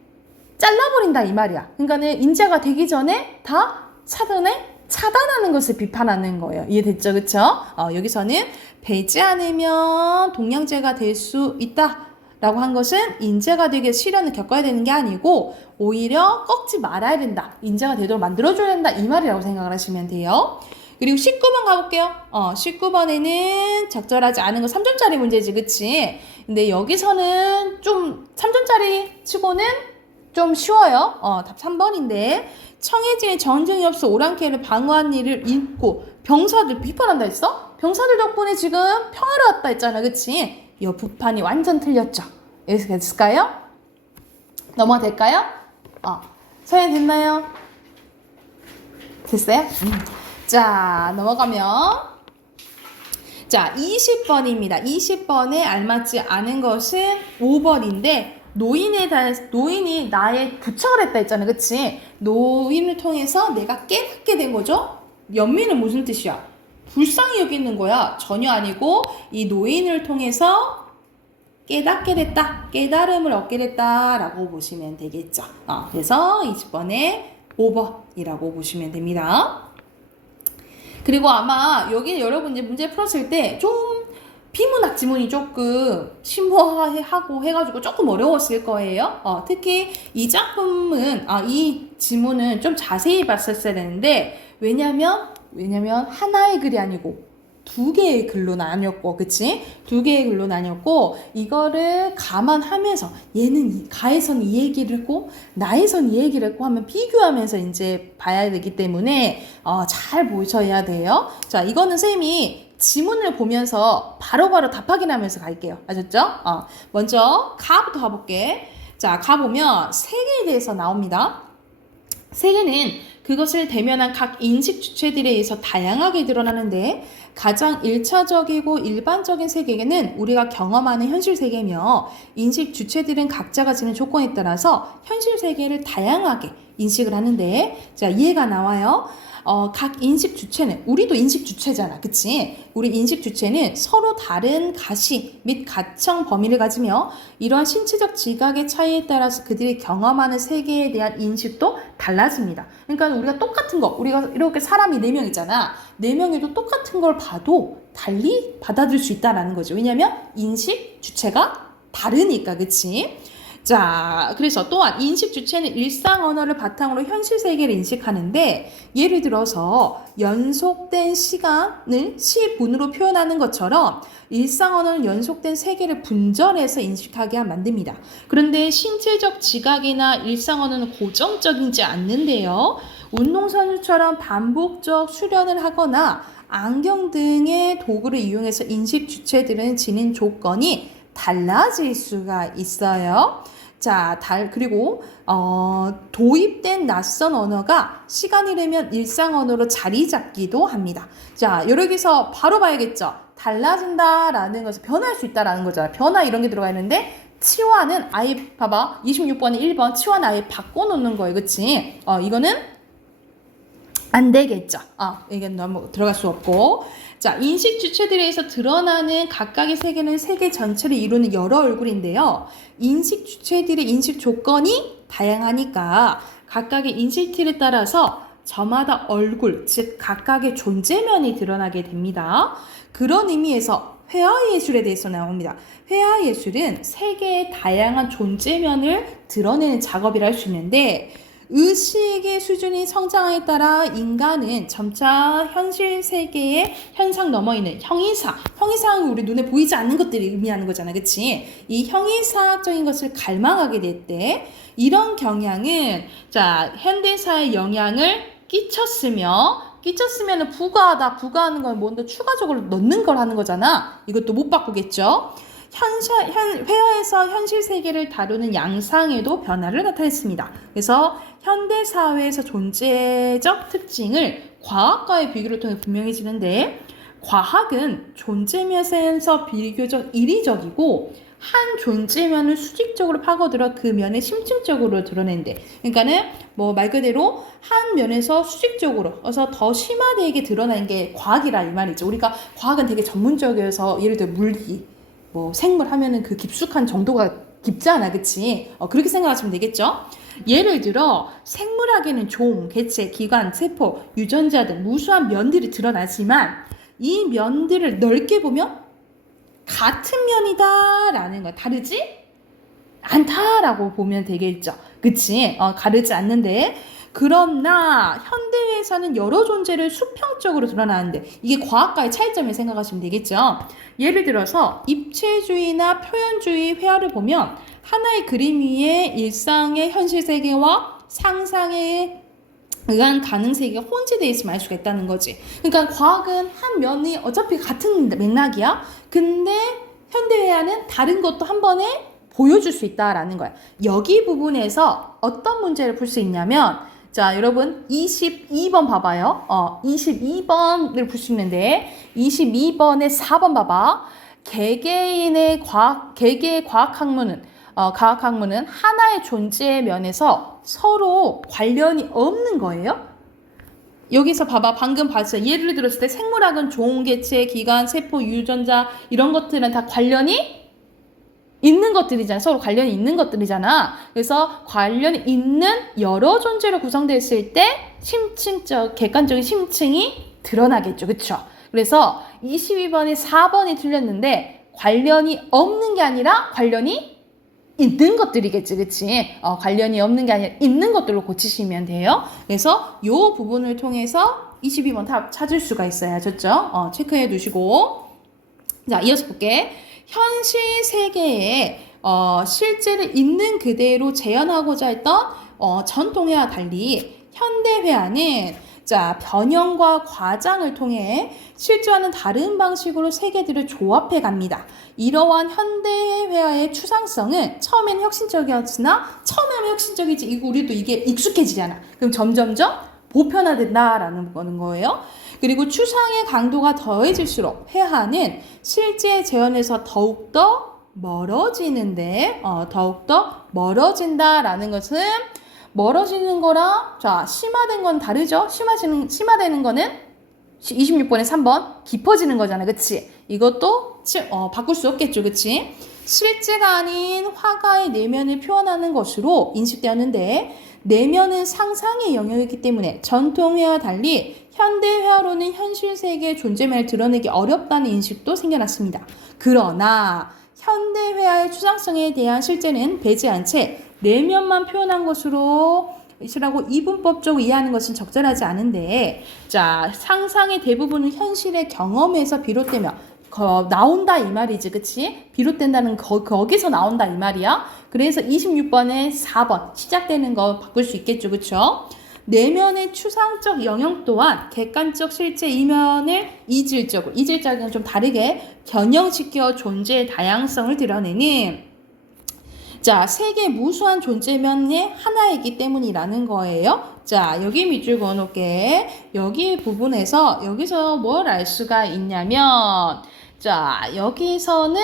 잘라버린다 이 말이야. 그러니까는 인재가 되기 전에 다 차단하는 것을 비판하는 거예요. 이해됐죠? 그쵸? 여기서는 배지 않으면 동양제가 될 수 있다 라고 한 것은 인재가 되기 위해서 시련을 겪어야 되는 게 아니고 오히려 꺾지 말아야 된다. 인재가 되도록 만들어줘야 된다. 이 말이라고 생각을 하시면 돼요. 그리고 19번 가볼게요. 19번에는 적절하지 않은 거 3점짜리 문제지, 그치? 근데 여기서는 좀 3점짜리 치고는 좀 쉬워요. 답 3번인데 청해진의 전쟁이 없어 오랑캐를 방어한 일을 읽고 병사들 비판한다 했어? 병사들 덕분에 지금 평화로웠다 했잖아, 그치? 부판이 완전 틀렸죠. 여기서 됐을까요? 넘어가 될까요? 서연 됐나요? 됐어요? 자, 넘어가면 자, 20번입니다. 20번에 알맞지 않은 것은 5번인데 노인이 나의 부착을 했다 했잖아. 그치? 노인을 통해서 내가 깨닫게 된 거죠? 연민은 무슨 뜻이야? 불쌍히 여기는 거야. 전혀 아니고 이 노인을 통해서 깨닫게 됐다. 깨달음을 얻게 됐다 라고 보시면 되겠죠. 그래서 20번에 5번이라고 보시면 됩니다. 그리고 아마 여기 여러분 이제 문제 풀었을 때 좀 비문학 지문이 조금 심오하고 해가지고 조금 어려웠을 거예요. 특히 이 작품은 이 지문은 좀 자세히 봤었어야 되는데 왜냐면 하나의 글이 아니고 두 개의 글로 나뉘었고, 그치? 두 개의 글로 나뉘었고, 이거를 감안하면서 얘는 가에선 이 얘기를 했고, 나에선 이 얘기를 했고 하면 비교하면서 이제 봐야 되기 때문에 잘 보셔야 돼요. 자, 이거는 쌤이 지문을 보면서 바로바로 답 확인하면서 갈게요. 아셨죠? 먼저 가부터 가볼게. 자, 가보면 세계에 대해서 나옵니다. 세계는 그것을 대면한 각 인식 주체들에 의해서 다양하게 드러나는데 가장 1차적이고 일반적인 세계는 우리가 경험하는 현실 세계며 인식 주체들은 각자가 지닌 조건에 따라서 현실 세계를 다양하게 인식을 하는데 자, 이해가 나와요. 각 인식 주체는 우리도 인식 주체잖아. 그치? 우리 인식 주체는 서로 다른 가시 및 가청 범위를 가지며 이러한 신체적 지각의 차이에 따라서 그들이 경험하는 세계에 대한 인식도 달라집니다. 그러니까 우리가 똑같은 거 우리가 이렇게 사람이 4명 있잖아. 4명에도 똑같은 걸 봐도 달리 받아들일 수 있다는 거죠. 왜냐하면 인식 주체가 다르니까. 그치? 자, 그래서 또한 인식 주체는 일상 언어를 바탕으로 현실 세계를 인식하는데 예를 들어서 연속된 시간을 시분으로 표현하는 것처럼 일상 언어는 연속된 세계를 분절해서 인식하게 만듭니다. 그런데 신체적 지각이나 일상 언어는 고정적이지 않는데요. 운동선수처럼 반복적 수련을 하거나 안경 등의 도구를 이용해서 인식 주체들은 지닌 조건이 달라질 수가 있어요. 자, 그리고 도입된 낯선 언어가 시간이 되면 일상 언어로 자리 잡기도 합니다. 자, 여기서 바로 봐야겠죠. 달라진다라는 것은 변할 수 있다라는 거잖아. 변화 이런 게 들어가 있는데 치환은 아예 봐봐. 26번에 1번 치환 아예 바꿔놓는 거예요. 그치? 이거는 안 되겠죠. 이게 너무 들어갈 수 없고. 자, 인식 주체들에서 드러나는 각각의 세계는 세계 전체를 이루는 여러 얼굴인데요. 인식 주체들의 인식 조건이 다양하니까 각각의 인식틀에 따라서 저마다 얼굴, 즉 각각의 존재면이 드러나게 됩니다. 그런 의미에서 회화예술에 대해서 나옵니다. 회화예술은 세계의 다양한 존재면을 드러내는 작업이라 할 수 있는데 의식의 수준이 성장에 따라 인간은 점차 현실 세계의 현상 넘어 있는 형이상은 우리 눈에 보이지 않는 것들이 의미하는 거잖아. 그치? 이 형이상학적인 것을 갈망하게 될 때 이런 경향은 자, 현대사의 영향을 끼쳤으면 부가하는 건 뭔가 추가적으로 넣는 걸 하는 거잖아. 이것도 못 바꾸겠죠? 회화에서 현실 세계를 다루는 양상에도 변화를 나타냈습니다. 그래서 현대 사회에서 존재적 특징을 과학과의 비교를 통해 분명해지는데 과학은 존재면에서 비교적 이리적이고 한 존재면을 수직적으로 파고들어 그 면을 심층적으로 드러낸대. 그러니까는 뭐 말 그대로 한 면에서 수직적으로 어서 더 심화되게 드러나는 게 과학이라 이 말이죠. 우리가 과학은 되게 전문적이어서 예를 들어 물리 뭐 생물 하면은 그 깊숙한 정도가 깊잖아. 그치? 그렇게 생각하시면 되겠죠? 예를 들어 생물학에는 종, 개체, 기관, 세포, 유전자 등 무수한 면들이 드러나지만 이 면들을 넓게 보면 같은 면이다 라는 거 다르지 않다라고 보면 되겠죠. 그치? 가르지 않는데 그러나 현대에서는 여러 존재를 수평적으로 드러나는데 이게 과학과의 차이점을 생각하시면 되겠죠. 예를 들어서 입체주의나 표현주의 회화를 보면 하나의 그림 위에 일상의 현실 세계와 상상의 의한 가능 세계가 혼재되어 있으면 알 수가 있다는 거지. 그러니까 과학은 한 면이 어차피 같은 맥락이야. 근데 현대회화는 다른 것도 한 번에 보여줄 수 있다라는 거야. 여기 부분에서 어떤 문제를 풀 수 있냐면 자, 여러분 22번 봐봐요. 22번을 풀 수 있는데 22번에 4번 봐봐. 개개의 과학학문은 하나의 존재의 면에서 서로 관련이 없는 거예요. 여기서 봐봐. 방금 봤어요. 예를 들었을 때 생물학은 종, 개체, 기관, 세포, 유전자 이런 것들은 다 관련이 있는 것들이잖아. 서로 관련이 있는 것들이잖아. 그래서 관련이 있는 여러 존재로 구성됐을 때 객관적인 심층이 드러나겠죠. 그쵸? 그래서 22번에 4번이 틀렸는데 관련이 없는 게 아니라 관련이 있는 것들이겠지. 그치? 관련이 없는 게 아니라 있는 것들로 고치시면 돼요. 그래서 이 부분을 통해서 22번 답 찾을 수가 있어요. 아셨죠? 체크해 두시고. 자, 이어서 볼게. 현실 세계에 실제를 있는 그대로 재현하고자 했던 전통회와 달리 현대회화는 자, 변형과 과장을 통해 실제와는 다른 방식으로 세계들을 조합해 갑니다. 이러한 현대회화의 추상성은 처음에는 혁신적이었으나 처음에 하면 혁신적이지 우리도 이게 익숙해지잖아. 그럼 점점점 보편화된다라는 거예요. 그리고 추상의 강도가 더해질수록 회화는 실제 재현에서 더욱더 멀어진다라는 것은 멀어지는 거랑 자 심화된 건 다르죠. 심화되는 거는 26번에 3번 깊어지는 거잖아. 그치? 이것도 바꿀 수 없겠죠. 그치? 실제가 아닌 화가의 내면을 표현하는 것으로 인식되었는데 내면은 상상의 영역이기 때문에 전통회화와 달리 현대회화로는 현실 세계의 존재면을 드러내기 어렵다는 인식도 생겨났습니다. 그러나 현대회화의 추상성에 대한 실제는 배제한 채 내면만 표현한 것으로 이라고 이분법적으로 이해하는 것은 적절하지 않은데 자 상상의 대부분은 현실의 경험에서 비롯되며 나온다 이 말이지. 그치? 비롯된다는 거기서 나온다 이 말이야. 그래서 26번에 4번 시작되는 거 바꿀 수 있겠죠. 그쵸? 내면의 추상적 영역 또한 객관적 실제 이면을 이질적인 좀 다르게 변형시켜 존재의 다양성을 드러내는 자, 세계 무수한 존재면의 하나이기 때문이라는 거예요. 자, 여기 밑줄 그어놓을게. 여기 부분에서 여기서 뭘 알 수가 있냐면 자, 여기서는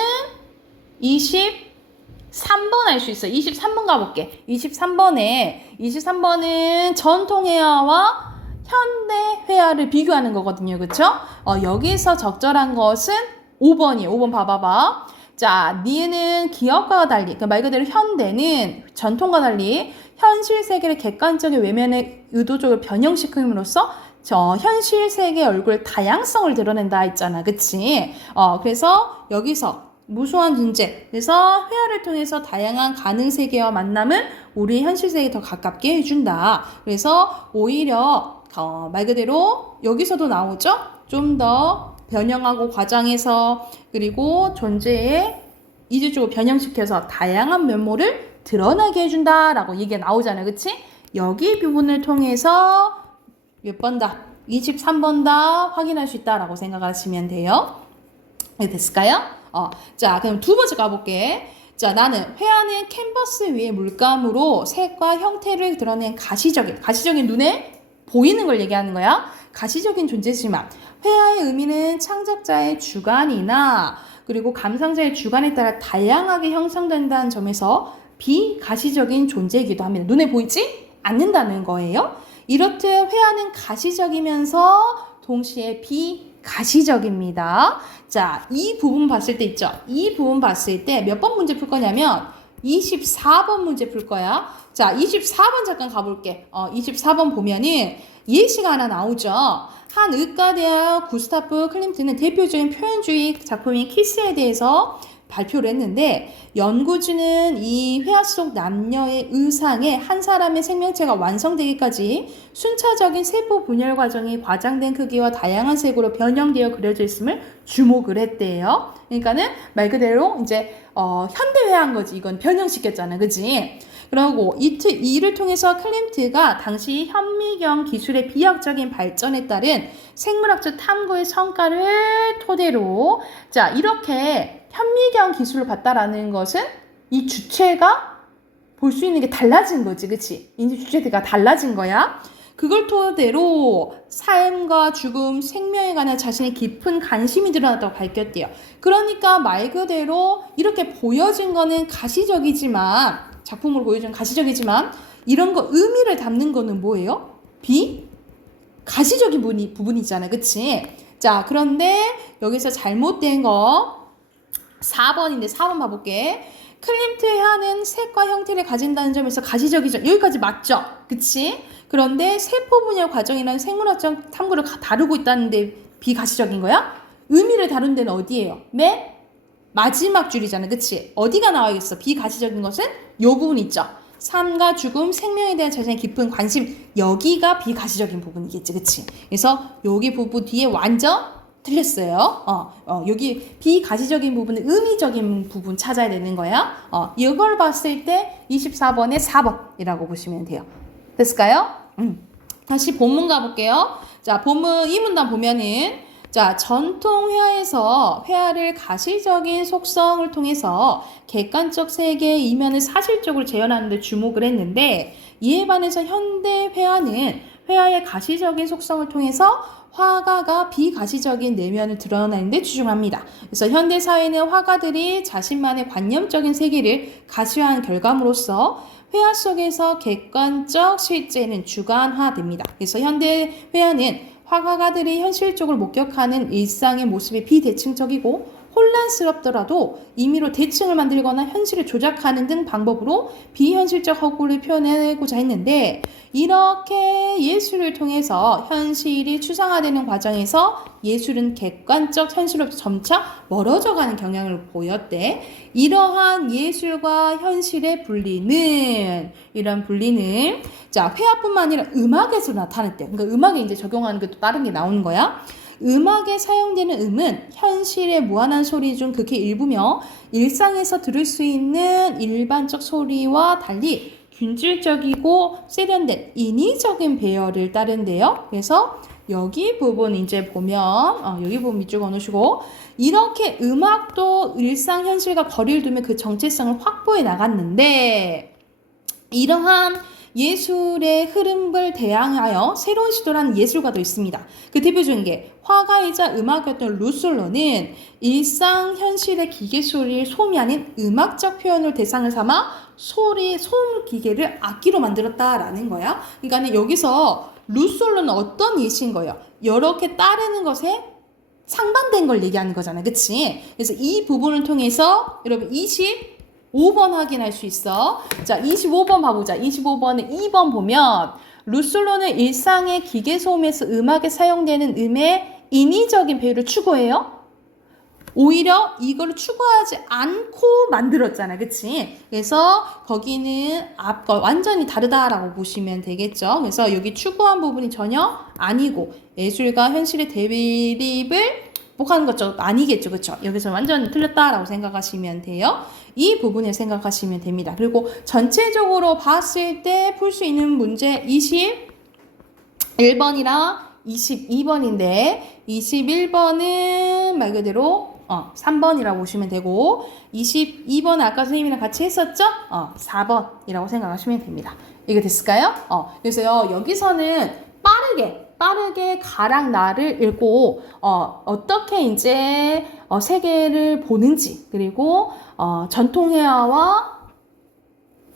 23번 알 수 있어. 23번 가볼게. 23번은 전통 회화와 현대 회화를 비교하는 거거든요. 그쵸? 여기서 적절한 것은 5번이에요. 5번 봐봐봐. 자, 니는 기억과 달리, 그러니까 말 그대로 현대는 전통과 달리 현실 세계를 객관적인 외면에 의도적으로 변형시킴으로써 현실 세계의 얼굴 다양성을 드러낸다 했잖아. 그치? 그래서 여기서 무수한 존재. 그래서 회화를 통해서 다양한 가능 세계와 만남은 우리 현실 세계에 더 가깝게 해준다. 그래서 오히려 말 그대로 여기서도 나오죠? 좀 더 변형하고 과장해서 그리고 존재의 이질적으로 변형시켜서 다양한 면모를 드러나게 해준다라고 얘기가 나오잖아요. 그치? 여기 부분을 통해서 몇 번다? 23번 다 확인할 수 있다라고 생각하시면 돼요. 네, 됐을까요? 자, 그럼 두 번째 가볼게. 자, 나는 회화는 캔버스 위에 물감으로 색과 형태를 드러낸 가시적인 눈에 보이는 걸 얘기하는 거야. 가시적인 존재지만 회화의 의미는 창작자의 주관이나 그리고 감상자의 주관에 따라 다양하게 형성된다는 점에서 비가시적인 존재이기도 합니다. 눈에 보이지 않는다는 거예요. 이렇듯 회화는 가시적이면서 동시에 비가시적입니다. 자, 이 부분 봤을 때 있죠? 이 부분 봤을 때 몇 번 문제 풀 거냐면 24번 문제 풀 거야. 자, 24번 잠깐 가볼게. 24번 보면은 예시가 하나 나오죠. 한 의과대학 구스타프 클림트는 대표적인 표현주의 작품인 키스에 대해서 발표를 했는데 연구진은 이 회화 속 남녀의 의상에 한 사람의 생명체가 완성되기까지 순차적인 세포 분열 과정이 과장된 크기와 다양한 색으로 변형되어 그려져 있음을 주목을 했대요. 그러니까는 말 그대로 이제 현대회화한 거지. 이건 변형시켰잖아. 그치? 그리고 이를 통해서 클림트가 당시 현미경 기술의 비약적인 발전에 따른 생물학적 탐구의 성과를 토대로 자 이렇게 현미경 기술을 봤다라는 것은 이 주체가 볼 수 있는 게 달라진 거지. 그치? 이제 주체가 달라진 거야. 그걸 토대로 삶과 죽음, 생명에 관한 자신의 깊은 관심이 드러났다고 밝혔대요. 그러니까 말 그대로 이렇게 보여진 거는 가시적이지만 작품으로 보여준 가시적이지만 이런 거 의미를 담는 거는 뭐예요? 가시적인 부분이잖아. 그치? 자, 그런데 여기서 잘못된 거 4번인데 4번 봐볼게. 클림트 회화는 색과 형태를 가진다는 점에서 가시적이죠. 여기까지 맞죠? 그치? 그런데 세포 분열 과정이라는 생물학적 탐구를 다루고 있다는데 비가시적인 거야? 의미를 다룬 데는 어디예요? 맨 마지막 줄이잖아. 그치? 어디가 나와야겠어? 비가시적인 것은 요 부분 있죠? 삶과 죽음, 생명에 대한 자신의 깊은 관심 여기가 비가시적인 부분이겠지. 그치? 그래서 여기 부분 뒤에 완전 틀렸어요. 여기 비가시적인 부분은 의미적인 부분 찾아야 되는 거야. 이걸 봤을 때 24번에 4번이라고 보시면 돼요. 됐을까요? 다시 본문 가볼게요. 자, 본문 이 문단 보면은 자, 전통 회화에서 회화를 가시적인 속성을 통해서 객관적 세계의 이면을 사실적으로 재현하는 데 주목을 했는데 이에 반해서 현대 회화는 회화의 가시적인 속성을 통해서 화가가 비가시적인 내면을 드러내는 데 집중합니다. 그래서 현대 사회는 화가들이 자신만의 관념적인 세계를 가시화한 결과물로서 회화 속에서 객관적 실제는 주관화됩니다. 그래서 현대 회화는 화가들이 현실적으로 목격하는 일상의 모습이 비대칭적이고 혼란스럽더라도 임의로 대칭을 만들거나 현실을 조작하는 등 방법으로 비현실적 허구를 표현하고자 했는데 이렇게 예술을 통해서 현실이 추상화되는 과정에서 예술은 객관적 현실로부터 점차 멀어져가는 경향을 보였대. 이러한 예술과 현실의 이런 분리는 자 회화뿐만 아니라 음악에서 나타났대. 그러니까 음악에 이제 적용하는 게 또 다른 게 나오는 거야. 음악에 사용되는 음은 현실의 무한한 소리 중 극히 일부며 일상에서 들을 수 있는 일반적 소리와 달리 균질적이고 세련된 인위적인 배열을 따른대요. 그래서 여기 부분 이제 보면 여기 부분 밑줄 그어놓으시고 이렇게 음악도 일상 현실과 거리를 두며 그 정체성을 확보해 나갔는데 이러한 예술의 흐름을 대항하여 새로운 시도를 하는 예술가도 있습니다. 그 대표적인 게 화가이자 음악가였던 루솔로는 일상 현실의 기계 소리를 소음이 아닌 음악적 표현을 대상을 삼아 소음 기계를 악기로 만들었다라는 거야. 그러니까 여기서 루솔로는 어떤 예시인 거예요? 이렇게 따르는 것에 상반된 걸 얘기하는 거잖아. 그치? 그래서 이 부분을 통해서 여러분 25번 확인할 수 있어. 자, 25번 봐보자. 25번에 2번 보면 루솔로는 일상의 기계 소음에서 음악에 사용되는 음의 인위적인 배우를 추구해요. 오히려 이걸 추구하지 않고 만들었잖아. 그치? 그래서 거기는 앞과 완전히 다르다라고 보시면 되겠죠. 그래서 여기 추구한 부분이 전혀 아니고 예술과 현실의 대립을 복하는 것도 아니겠죠. 그쵸? 여기서 완전히 틀렸다라고 생각하시면 돼요. 이 부분을 생각하시면 됩니다. 그리고 전체적으로 봤을 때 풀 수 있는 문제 21번이랑 22번인데 21번은 말 그대로 3번이라고 보시면 되고 22번 아까 선생님이랑 같이 했었죠? 4번이라고 생각하시면 됩니다. 이거 됐을까요? 그래서요 여기서는 빠르게 가랑 나를 읽고 어떻게 이제 세계를 보는지 그리고 전통회화와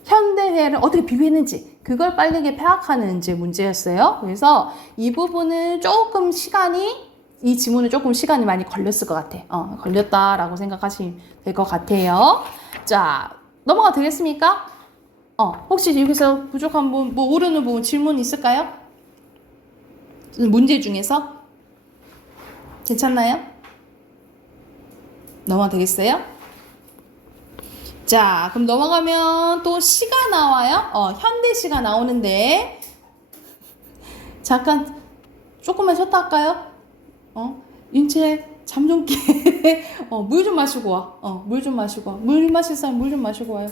현대회를 어떻게 비교했는지 그걸 빠르게 파악하는 이제 문제였어요. 그래서 이 부분은 조금 이 지문은 조금 시간이 많이 걸렸을 것 같아. 걸렸다라고 생각하시면 될 것 같아요. 자, 넘어가 되겠습니까? 혹시 여기서 부족한 부분, 뭐 모르는 부분 질문 있을까요? 문제 중에서? 괜찮나요? 넘어가 되겠어요? 자, 그럼 넘어가면 또 시가 나와요. 현대시가 나오는데 잠깐 조금만 쉬었다 할까요? 윤채 잠 좀 깨. 물 좀 마시고 와. 물 좀 마시고 와. 물 마실 사람 물 좀 마시고 와요.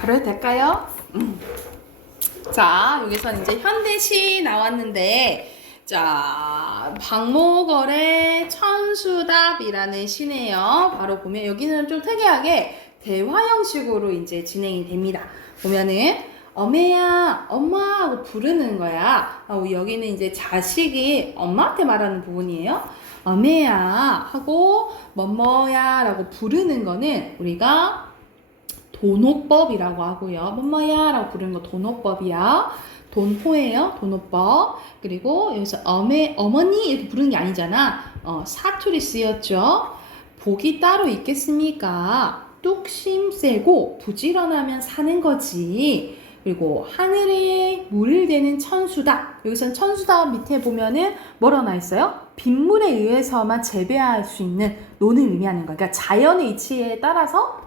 바로 해도 될까요? 자, 여기서는 이제 현대시 나왔는데 자, 박모걸의 천수답이라는 시네요. 바로 보면 여기는 좀 특이하게 대화 형식으로 이제 진행이 됩니다. 보면은 어메야, 엄마 하고 부르는 거야. 여기는 이제 자식이 엄마한테 말하는 부분이에요. 어메야 하고 뭐뭐야 라고 부르는 거는 우리가 돈호법이라고 하고요. 뭐뭐야 라고 부르는 거 돈호법이야. 돈호예요. 돈호법. 그리고 여기서 어머니 이렇게 부르는 게 아니잖아. 사투리 쓰였죠. 복이 따로 있겠습니까? 뚝심 세고 부지런하면 사는 거지. 그리고 하늘에 물을 대는 천수다. 여기서는 천수다 밑에 보면은 뭐라고 나와 있어요? 빗물에 의해서만 재배할 수 있는 논을 의미하는 거야. 그러니까 자연의 이치에 따라서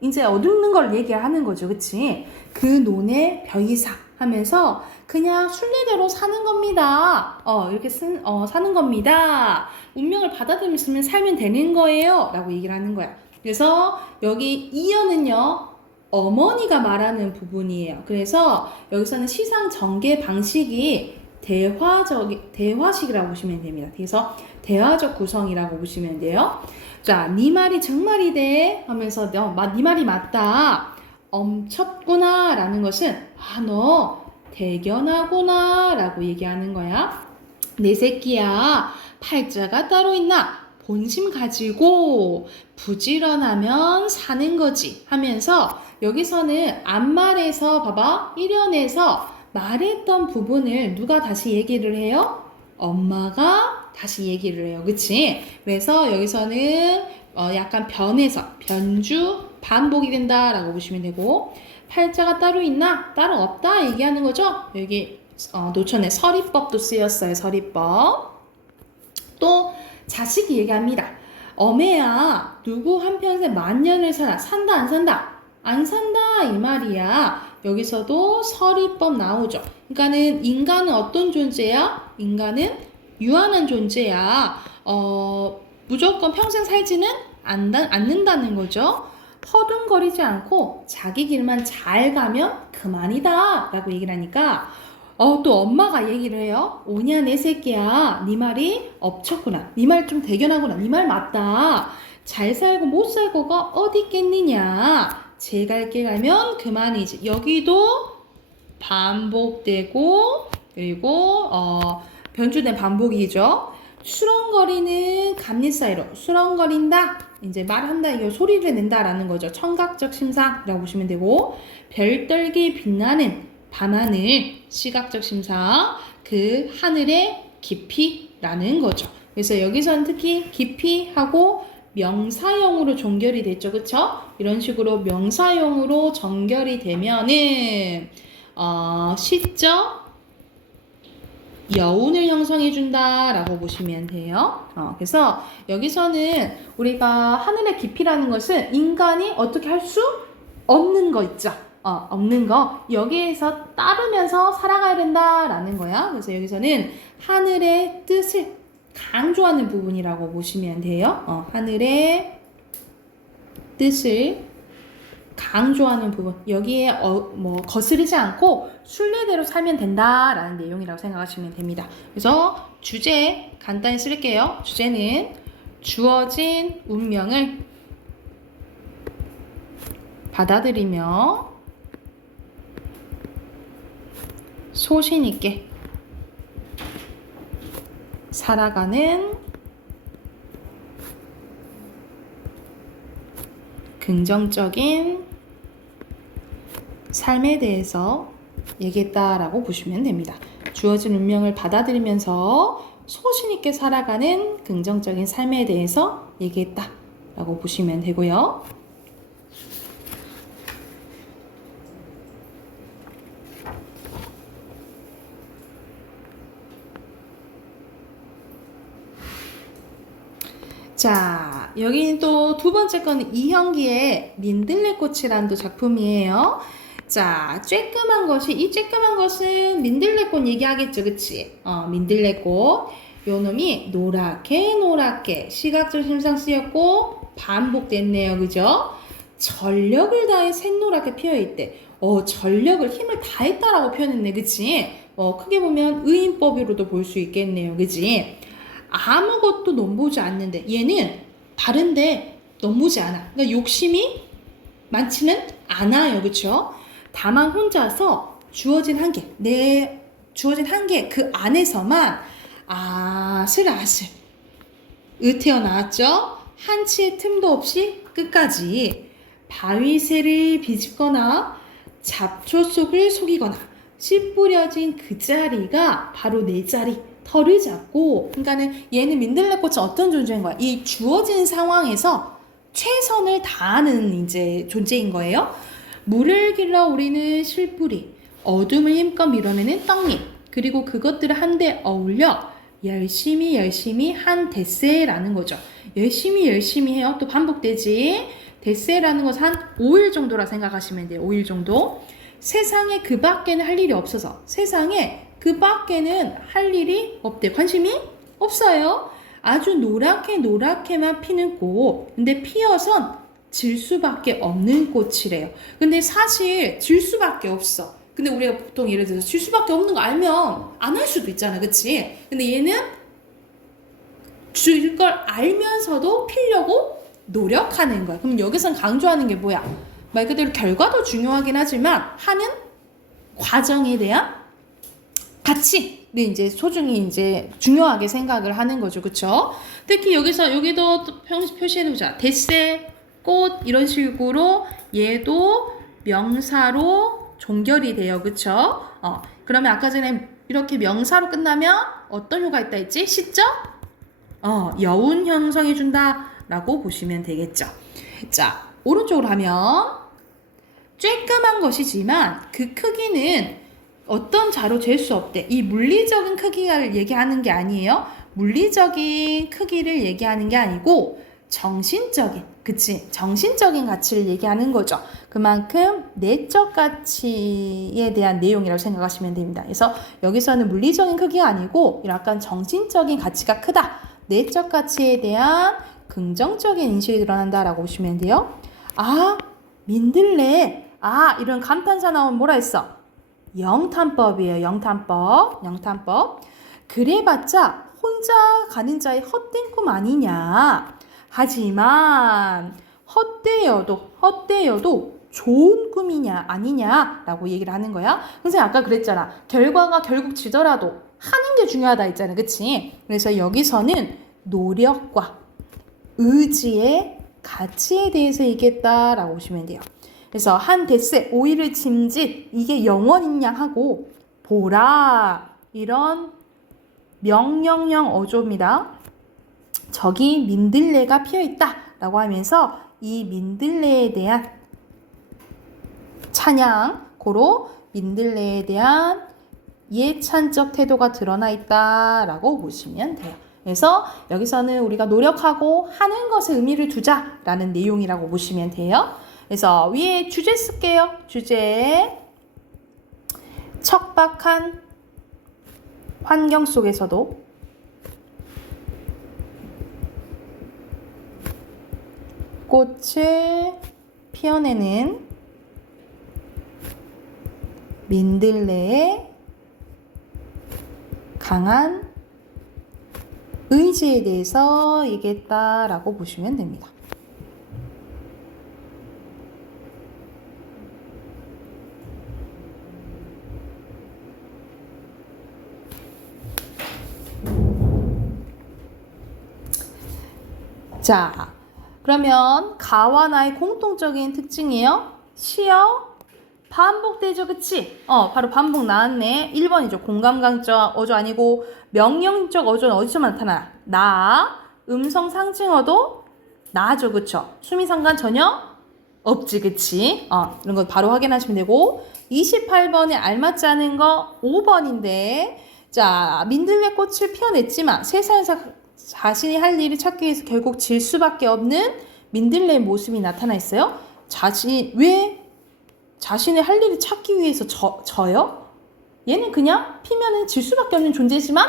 이제 얻는 걸 얘기하는 거죠. 그치? 그 논의 벼이삭 하면서 그냥 순례대로 사는 겁니다. 이렇게 사는 겁니다. 운명을 받아들이면 살면 되는 거예요. 라고 얘기를 하는 거야. 그래서 여기 이어는요. 어머니가 말하는 부분이에요. 그래서 여기서는 시상 전개 방식이 대화식이라고 보시면 됩니다. 그래서 대화적 구성이라고 보시면 돼요. 자, 네 말이 정말이대 하면서 네 말이 맞다. 엄쳤구나 라는 것은 너 대견하구나 라고 얘기하는 거야. 내 새끼야 팔자가 따로 있나? 본심 가지고 부지런하면 사는 거지 하면서 여기서는 앞말에서 봐봐 1연에서 말했던 부분을 누가 다시 얘기를 해요? 엄마가 다시 얘기를 해요. 그치? 그래서 여기서는 약간 변주 반복이 된다라고 보시면 되고 팔자가 따로 있나? 따로 없다 얘기하는 거죠. 여기 노천에 서리법도 쓰였어요. 서리법. 또 자식이 얘기합니다. 어메야 누구 한평생 만년을 살아. 산다 안 산다? 안 산다 이 말이야. 여기서도 서리법 나오죠. 그러니까는 인간은 어떤 존재야? 인간은 유한한 존재야. 무조건 평생 살지는 않는다는 거죠. 터둥거리지 않고 자기 길만 잘 가면 그만이다 라고 얘기를 하니까 또 엄마가 얘기를 해요. 오냐 내 새끼야, 네 말이 엎쳤구나, 네 말 좀 대견하구나, 네 말 맞다. 잘 살고 못 살고가 어디 있겠느냐, 제 갈 길 가면 그만이지. 여기도 반복되고, 그리고 변주된 반복이죠. 수렁거리는 감리 사이로, 수렁거린다, 이제 말한다, 이거 소리를 낸다라는 거죠. 청각적 심사라고 보시면 되고, 별떨기 빛나는 밤하늘, 시각적 심사, 그 하늘의 깊이라는 거죠. 그래서 여기서는 특히 깊이하고 명사형으로 종결이 됐죠. 그쵸? 이런 식으로 명사형으로 정결이 되면은 시적 여운을 형성해준다 라고 보시면 돼요. 그래서 여기서는 우리가 하늘의 깊이라는 것은 인간이 어떻게 할 수 없는 거 있죠. 없는 거 여기에서 따르면서 살아가야 된다라는 거야. 그래서 여기서는 하늘의 뜻을 강조하는 부분이라고 보시면 돼요. 하늘의 뜻을 강조하는 부분, 여기에 거스르지 않고 순례대로 살면 된다라는 내용이라고 생각하시면 됩니다. 그래서 주제 간단히 쓸게요. 주제는 주어진 운명을 받아들이며 소신 있게 살아가는 긍정적인 삶에 대해서 얘기했다라고 보시면 됩니다. 주어진 운명을 받아들이면서 소신 있게 살아가는 긍정적인 삶에 대해서 얘기했다라고 보시면 되고요. 자, 여기는 또 두 번째 거는 이형기의 민들레꽃이라는 또 작품이에요. 자, 이 쬐끄만 것은 민들레꽃 얘기하겠죠, 그치? 민들레꽃. 요 놈이 노랗게 시각적 심상 쓰였고 반복됐네요, 그죠? 전력을 다해 샛노랗게 피어있대. 전력을 힘을 다했다라고 표현했네, 그치? 크게 보면 의인법으로도 볼 수 있겠네요, 그치? 아무것도 넘보지 않는데 얘는 다른데 넘보지 않아. 그러니까 욕심이 많지는 않아요, 그쵸? 다만 혼자서 주어진 한계 그 안에서만 아슬아슬 으태어 나왔죠. 한치의 틈도 없이 끝까지 바위새를 비집거나 잡초 속을 속이거나 씨 뿌려진 그 자리가 바로 내 자리, 털을 잡고. 그러니까는 얘는 민들레꽃은 어떤 존재인 거야? 이 주어진 상황에서 최선을 다하는 이제 존재인 거예요. 물을 길러 우리는 실뿌리, 어둠을 힘껏 밀어내는 떡잎, 그리고 그것들을 한데 어울려 열심히 한 데세라는 거죠. 열심히 해요. 또 반복되지. 데세라는 것은 한 5일 정도라 생각하시면 돼요. 5일 정도. 세상에 그 밖에는 할 일이 없어서, 세상에 그 밖에는 할 일이 없대. 관심이 없어요. 아주 노랗게만 피는 꽃. 근데 피어선 질 수밖에 없는 꽃이래요. 근데 사실 질 수밖에 없어. 근데 우리가 보통 예를 들어서 질 수밖에 없는 거 알면 안 할 수도 있잖아, 그치? 근데 얘는 질 걸 알면서도 피려고 노력하는 거야. 그럼 여기선 강조하는 게 뭐야? 말 그대로 결과도 중요하긴 하지만 하는 과정에 대한 가치, 이제 소중히 이제 중요하게 생각을 하는 거죠, 그쵸? 특히 여기도 표시해두자. 데세, 꽃 이런 식으로 얘도 명사로 종결이 돼요, 그쵸? 그러면 아까 전에 이렇게 명사로 끝나면 어떤 효과가 있다 했지? 시적? 여운 형성해준다라고 보시면 되겠죠. 자, 오른쪽으로 하면 쬐끔한 것이지만 그 크기는 어떤 자로 잴 수 없대. 이 물리적인 크기를 얘기하는 게 아니에요. 물리적인 크기를 얘기하는 게 아니고 정신적인 가치를 얘기하는 거죠. 그만큼 내적 가치에 대한 내용이라고 생각하시면 됩니다. 그래서 여기서는 물리적인 크기가 아니고 약간 정신적인 가치가 크다. 내적 가치에 대한 긍정적인 인식이 드러난다라고 보시면 돼요. 아, 민들레. 아, 이런 감탄사 나오면 뭐라 했어? 영탄법이에요. 영탄법. 그래봤자 혼자 가는 자의 헛된 꿈 아니냐. 하지만 헛되어도 좋은 꿈이냐 아니냐라고 얘기를 하는 거야. 선생님 아까 그랬잖아. 결과가 결국 지더라도 하는 게 중요하다 했잖아. 그치? 그래서 여기서는 노력과 의지의 가치에 대해서 얘기했다라고 보시면 돼요. 그래서 한 데스 오이를 짐짓 이게 영원이냐 하고 보라 이런 명령형 어조입니다. 저기 민들레가 피어있다 라고 하면서 이 민들레에 대한 찬양 고로 민들레에 대한 예찬적 태도가 드러나 있다 라고 보시면 돼요. 그래서 여기서는 우리가 노력하고 하는 것에 의미를 두자라는 내용이라고 보시면 돼요. 그래서 위에 주제 쓸게요. 주제 척박한 환경 속에서도 꽃을 피어내는 민들레의 강한 의지에 대해서 얘기했다라고 보시면 됩니다. 자, 그러면 가와 나의 공통적인 특징이에요. 시어 반복되죠, 그치? 바로 반복 나왔네. 1번이죠. 공감강적 어조 아니고 명령적 어조는 어디서 나타나? 나, 음성 상징어도 나죠, 그쵸? 수미 상관 전혀 없지, 그치? 이런 거 바로 확인하시면 되고 28번에 알맞지 않은 거 5번인데 자, 민들레 꽃을 피워냈지만 세상에서 자신이 할 일을 찾기 위해서 결국 질 수밖에 없는 민들레의 모습이 나타나 있어요. 왜 자신의 할 일을 찾기 위해서 져요? 얘는 그냥 피면은 질 수밖에 없는 존재지만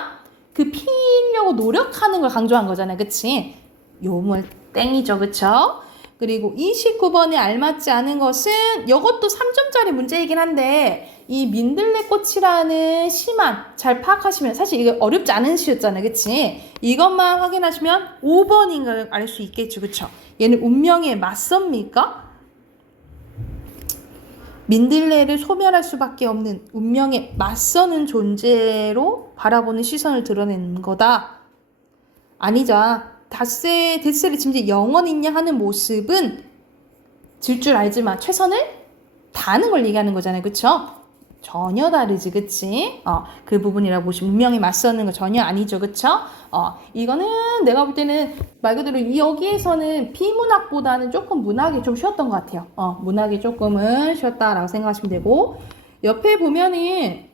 그 피려고 노력하는 걸 강조한 거잖아요. 그치? 요물 땡이죠. 그쵸? 그리고 29번에 알맞지 않은 것은 이것도 3점짜리 문제이긴 한데 이 민들레꽃이라는 시만 잘 파악하시면 사실 이게 어렵지 않은 시였잖아요. 그치? 이것만 확인하시면 5번인 걸 알 수 있겠죠. 그쵸? 얘는 운명에 맞섭니까? 민들레를 소멸할 수밖에 없는 운명에 맞서는 존재로 바라보는 시선을 드러내는 거다. 아니죠. 데스를 짐짓 영원히 있냐 하는 모습은 질 줄 알지만 최선을 다하는 걸 얘기하는 거잖아요. 그쵸? 전혀 다르지. 그치? 그 부분이라고 보시면 운명에 맞서는 거 전혀 아니죠. 그쵸? 이거는 내가 볼 때는 말 그대로 여기에서는 비문학보다는 조금 문학이 좀 쉬웠던 것 같아요. 문학이 조금은 쉬웠다라고 생각하시면 되고 옆에 보면은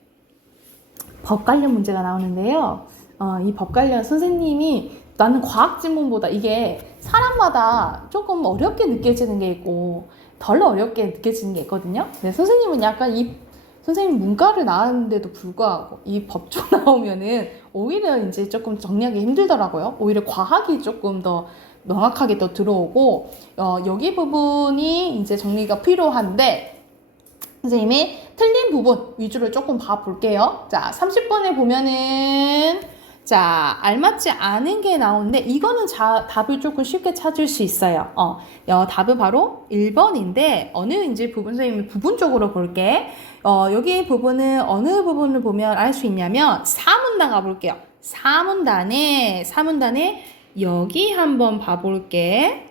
법 관련 문제가 나오는데요. 이 법 관련 선생님이 나는 과학 지문보다 이게 사람마다 조금 어렵게 느껴지는 게 있고 덜 어렵게 느껴지는 게 있거든요. 근데 선생님은 약간 선생님 문과를 나왔는데도 불구하고 이 법조 나오면은 오히려 이제 조금 정리하기 힘들더라고요. 오히려 과학이 조금 더 명확하게 더 들어오고 여기 부분이 이제 정리가 필요한데 선생님이 틀린 부분 위주로 조금 봐볼게요. 자, 30번에 보면은 자, 알맞지 않은 게 나오는데 이거는 답을 조금 쉽게 찾을 수 있어요. 답은 바로 1번인데 어느 이제 부분 선생님이 부분적으로 볼게. 여기 부분은 어느 부분을 보면 알 수 있냐면 4문단 가볼게요. 4문단에 여기 한번 봐볼게.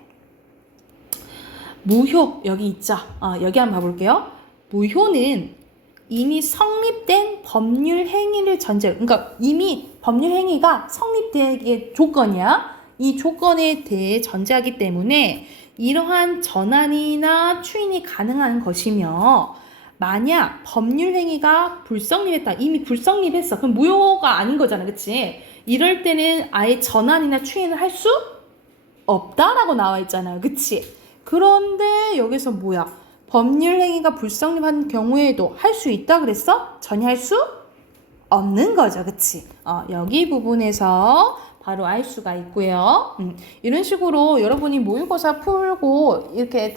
무효 여기 있죠. 여기 한번 봐볼게요. 무효는 이미 성립된 법률 행위를 전제로, 그러니까 이미 법률 행위가 성립되기의 조건이야. 이 조건에 대해 전제하기 때문에 이러한 전환이나 추인이 가능한 것이며 만약 법률 행위가 불성립했다. 이미 불성립했어. 그럼 무효가 아닌 거잖아. 그치? 이럴 때는 아예 전환이나 추인을 할 수 없다라고 나와 있잖아요. 그치? 그런데 여기서 뭐야? 법률 행위가 불성립한 경우에도 할 수 있다 그랬어? 전혀 할 수 없는 거죠. 그치? 여기 부분에서 바로 알 수가 있고요. 이런 식으로 여러분이 모의고사 풀고 이렇게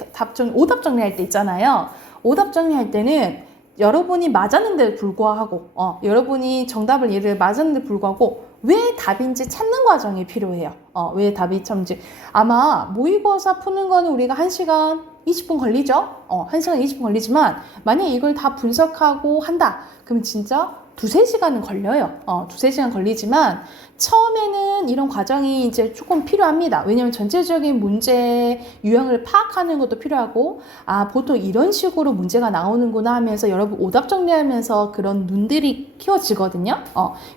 오답 정리할 때 있잖아요. 오답 정리할 때는 여러분이 맞았는데 불구하고 여러분이 정답을 얘를 맞았는데 불구하고 왜 답인지 찾는 과정이 필요해요. 왜 답이 참지. 아마 모의고사 푸는 거는 우리가 1시간 20분 걸리죠? 1시간 20분 걸리지만 만약에 이걸 다 분석하고 한다. 그럼 진짜 2-3시간은 걸려요. 2-3시간 걸리지만 처음에는 이런 과정이 이제 조금 필요합니다. 왜냐하면 전체적인 문제 유형을 파악하는 것도 필요하고 보통 이런 식으로 문제가 나오는구나 하면서 여러분 오답 정리하면서 그런 눈들이 키워지거든요.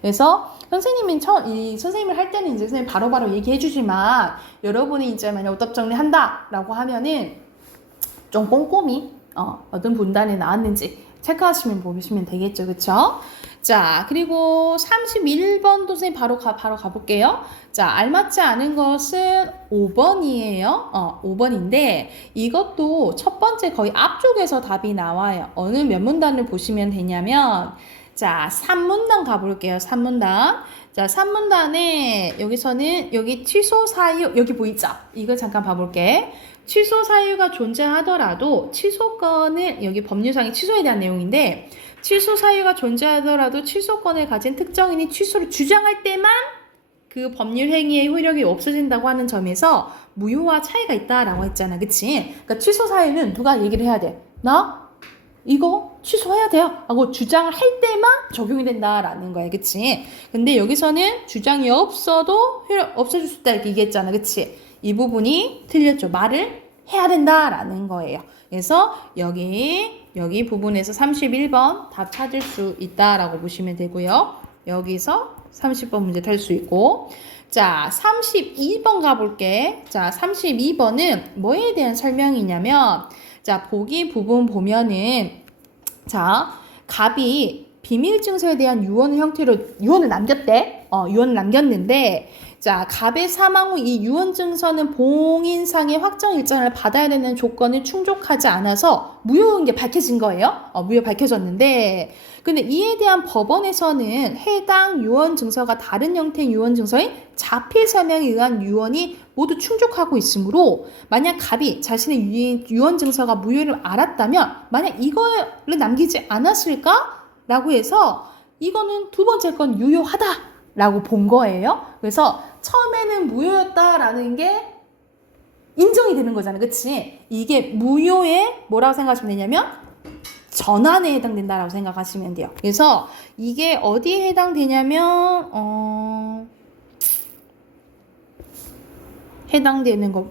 그래서 선생님이 이 선생님을 할 때는 이제 선생님 바로바로 얘기해 주지만 여러분이 이제 만약 오답 정리한다 라고 하면은 좀 꼼꼼히 어떤 분단에 나왔는지 체크하시면 보시면 되겠죠. 그쵸? 자, 그리고 31번도 선생님 바로 가볼게요. 자, 알맞지 않은 것은 5번이에요. 5번인데 이것도 첫 번째 거의 앞쪽에서 답이 나와요. 어느 몇 문단을 보시면 되냐면 자, 3문단 가볼게요. 3문단. 자, 3문단에 여기서는 여기 취소 사유 여기 보이죠? 이거 잠깐 봐볼게. 취소 사유가 존재하더라도 취소권을 여기 법률상의 취소에 대한 내용인데 취소 사유가 존재하더라도 취소권을 가진 특정인이 취소를 주장할 때만 그 법률 행위의 효력이 없어진다고 하는 점에서 무효와 차이가 있다라고 했잖아. 그치? 그러니까 취소 사유는 누가 얘기를 해야 돼? 나? 이거 취소해야 돼요 하고 주장을 할 때만 적용이 된다라는 거야. 그치? 근데 여기서는 주장이 없어도 효력 없어질 수 있다 이렇게 얘기했잖아. 그치? 이 부분이 틀렸죠. 말을 해야 된다라는 거예요. 그래서 여기 부분에서 31번 답 찾을 수 있다라고 보시면 되고요. 여기서 30번 문제 탈 수 있고 자 32번 가볼게. 자 32번은 뭐에 대한 설명이냐면 자 보기 부분 보면은 자 갑이 비밀 증서에 대한 유언 형태로 유언을 남겼대. 유언을 남겼는데 자, 갑의 사망 후 이 유언 증서는 봉인상의 확정 일정을 받아야 되는 조건을 충족하지 않아서 무효인 게 밝혀진 거예요. 무효 밝혀졌는데 근데 이에 대한 법원에서는 해당 유언 증서가 다른 형태의 유언 증서인 자필 서명에 의한 유언이 모두 충족하고 있으므로 만약 갑이 자신의 유언 증서가 무효를 알았다면 만약 이거를 남기지 않았을까? 라고 해서 이거는 두 번째 건 유효하다 라고 본 거예요. 그래서 처음에는 무효였다라는 게 인정이 되는 거잖아요. 그치? 이게 무효에 뭐라고 생각하시면 되냐면 전환에 해당된다라고 생각하시면 돼요. 그래서 이게 어디에 해당되냐면 해당되는 거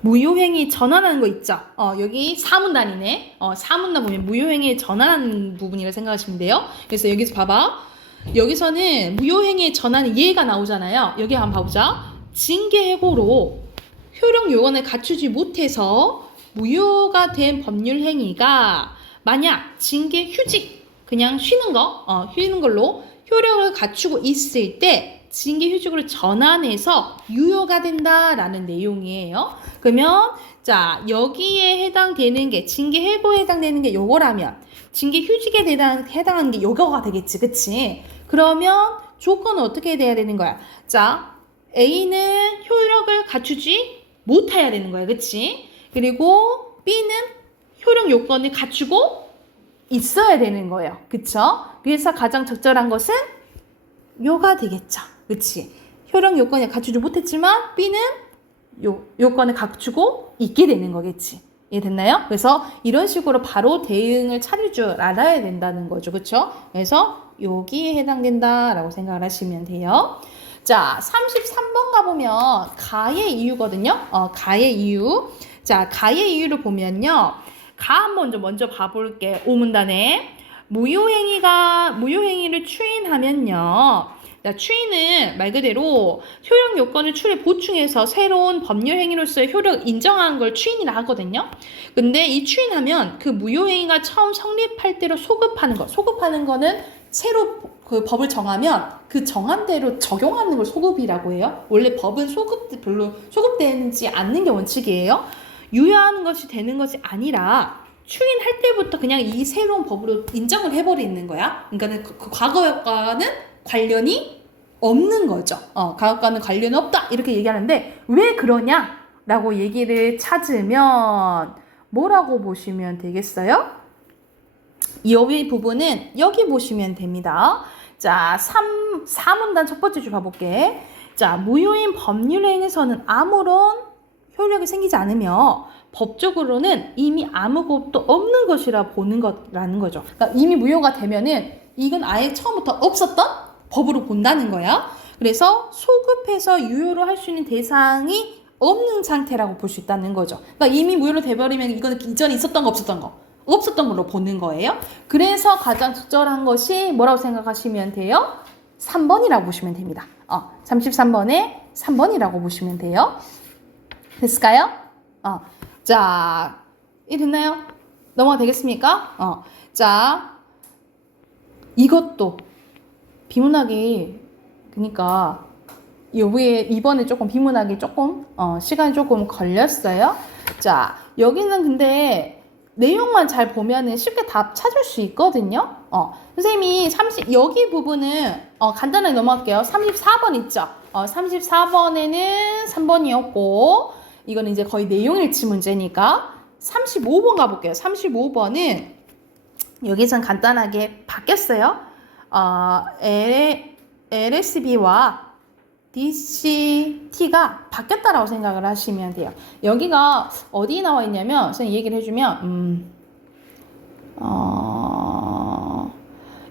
무효행위 전환하는 거 있죠? 여기 4문단이네. 4문단 보면 무효행위에 전환하는 부분이라고 생각하시면 돼요. 그래서 여기서 봐봐. 여기서는 무효행위의 전환의 예가 나오잖아요. 여기 한번 봐보자. 징계해고로 효력 요건을 갖추지 못해서 무효가 된 법률 행위가 만약 징계 휴직 그냥 쉬는 걸로 효력을 갖추고 있을 때 징계 휴직으로 전환해서 유효가 된다라는 내용이에요. 그러면 자 여기에 해당되는 게 징계 해고에 해당되는 게 요거라면 징계 휴직에 해당하는 게 요거가 되겠지. 그치? 그러면 조건은 어떻게 돼야 되는 거야? 자, A는 효력을 갖추지 못해야 되는 거야. 그치? 그리고 B는 효력 요건을 갖추고 있어야 되는 거예요. 그쵸? 그래서 가장 적절한 것은 요가 되겠죠. 그치? 효력 요건을 갖추지 못했지만 B는 요건을 갖추고 있게 되는 거겠지. 이해됐나요? 그래서 이런 식으로 바로 대응을 차릴 줄 알아야 된다는 거죠. 그쵸? 그래서 여기에 해당된다라고 생각을 하시면 돼요. 자, 33번 가보면 가의 이유거든요. 가의 이유. 자, 가의 이유를 보면요. 가 먼저 봐볼게. 5문단에 무효행위를 추인하면요. 자, 추인은 말 그대로 효력 요건을 추려 보충해서 새로운 법률 행위로서의 효력을 인정하는 걸 추인이라 하거든요. 근데 이 추인하면 그 무효행위가 처음 성립할 때로 소급하는 거. 소급하는 거는 새로 그 법을 정하면 그 정한 대로 적용하는 걸 소급이라고 해요. 원래 법은 별로 소급되지 않는 게 원칙이에요. 유효하는 것이 되는 것이 아니라 추인할 때부터 그냥 이 새로운 법으로 인정을 해버리는 거야. 그러니까 그 과거과는 관련이 없는 거죠. 가격과는 관련 없다 이렇게 얘기하는데 왜 그러냐라고 얘기를 찾으면 뭐라고 보시면 되겠어요? 이 부분은 여기 보시면 됩니다. 자, 4문단 첫 번째 줄 봐볼게. 자, 무효인 법률행위에서는 아무런 효력이 생기지 않으며 법적으로는 이미 아무것도 없는 것이라 보는 거라는 거죠. 그러니까 이미 무효가 되면은 이건 아예 처음부터 없었던 법으로 본다는 거야. 그래서 소급해서 유효로 할 수 있는 대상이 없는 상태라고 볼 수 있다는 거죠. 그러니까 이미 무효로 돼버리면 이거는 이전에 있었던 거 없었던 거 없었던 걸로 보는 거예요. 그래서 가장 적절한 것이 뭐라고 생각하시면 돼요? 3번이라고 보시면 됩니다. 33번에 3번이라고 보시면 돼요. 됐을까요? 자, 이 됐나요? 넘어가 되겠습니까? 자, 이것도 비문학이 그러니까 이번에 조금 비문학이 조금 시간이 조금 걸렸어요. 자, 여기는 근데 내용만 잘 보면은 쉽게 답 찾을 수 있거든요. 선생님이 여기 부분은 간단하게 넘어갈게요. 34번 있죠? 34번에는 3번이었고 이거는 이제 거의 내용 일치 문제니까 35번 가볼게요. 35번은 여기선 간단하게 바뀌었어요. LSB와 DCT가 바뀌었다라고 생각을 하시면 돼요. 여기가 어디 나와 있냐면 선생님 얘기를 해주면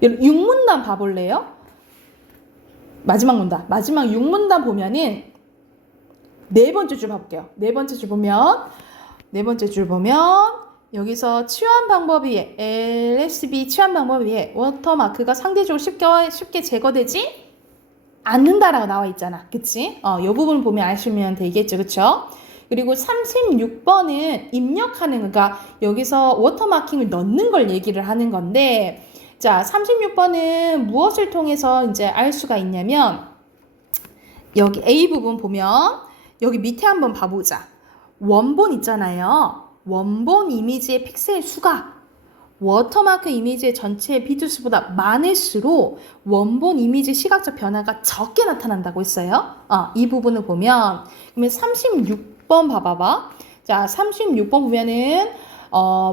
6문단 봐볼래요? 마지막 6문단 보면은 네 번째 줄 봐볼게요. 네 번째 줄 보면 여기서 치환 방법이 LSB 치환 방법이 워터마크가 상대적으로 쉽게 제거되지 않는다라고 나와 있잖아. 그치? 이 부분 보면 아시면 되겠죠. 그쵸? 그리고 36번은 입력하는, 그러니까 여기서 워터마킹을 넣는 걸 얘기를 하는 건데, 자, 36번은 무엇을 통해서 이제 알 수가 있냐면, 여기 A 부분 보면, 여기 밑에 한번 봐보자. 원본 있잖아요. 원본 이미지의 픽셀 수가 워터마크 이미지의 전체 비트수보다 많을수록 원본 이미지 시각적 변화가 적게 나타난다고 했어요. 이 부분을 보면 그러면 36번 봐봐봐. 자, 36번 보면은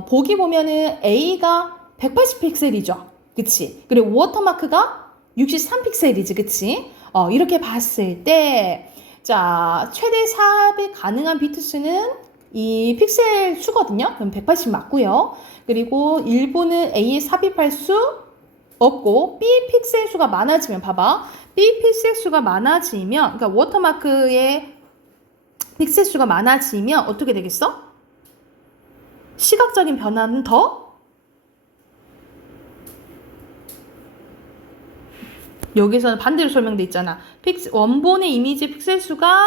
보기 보면은 A가 180픽셀이죠. 그치? 그리고 워터마크가 63픽셀이지. 그치? 이렇게 봤을 때 자, 최대 삽입 가능한 비트수는 이 픽셀 수거든요. 그럼 180 맞고요. 그리고 일부는 A에 삽입할 수 없고 B 픽셀 수가 많아지면 봐봐. B 픽셀 수가 많아지면 그러니까 워터마크의 픽셀 수가 많아지면 어떻게 되겠어? 시각적인 변화는 더 여기서는 반대로 설명돼 있잖아. 원본의 이미지 픽셀 수가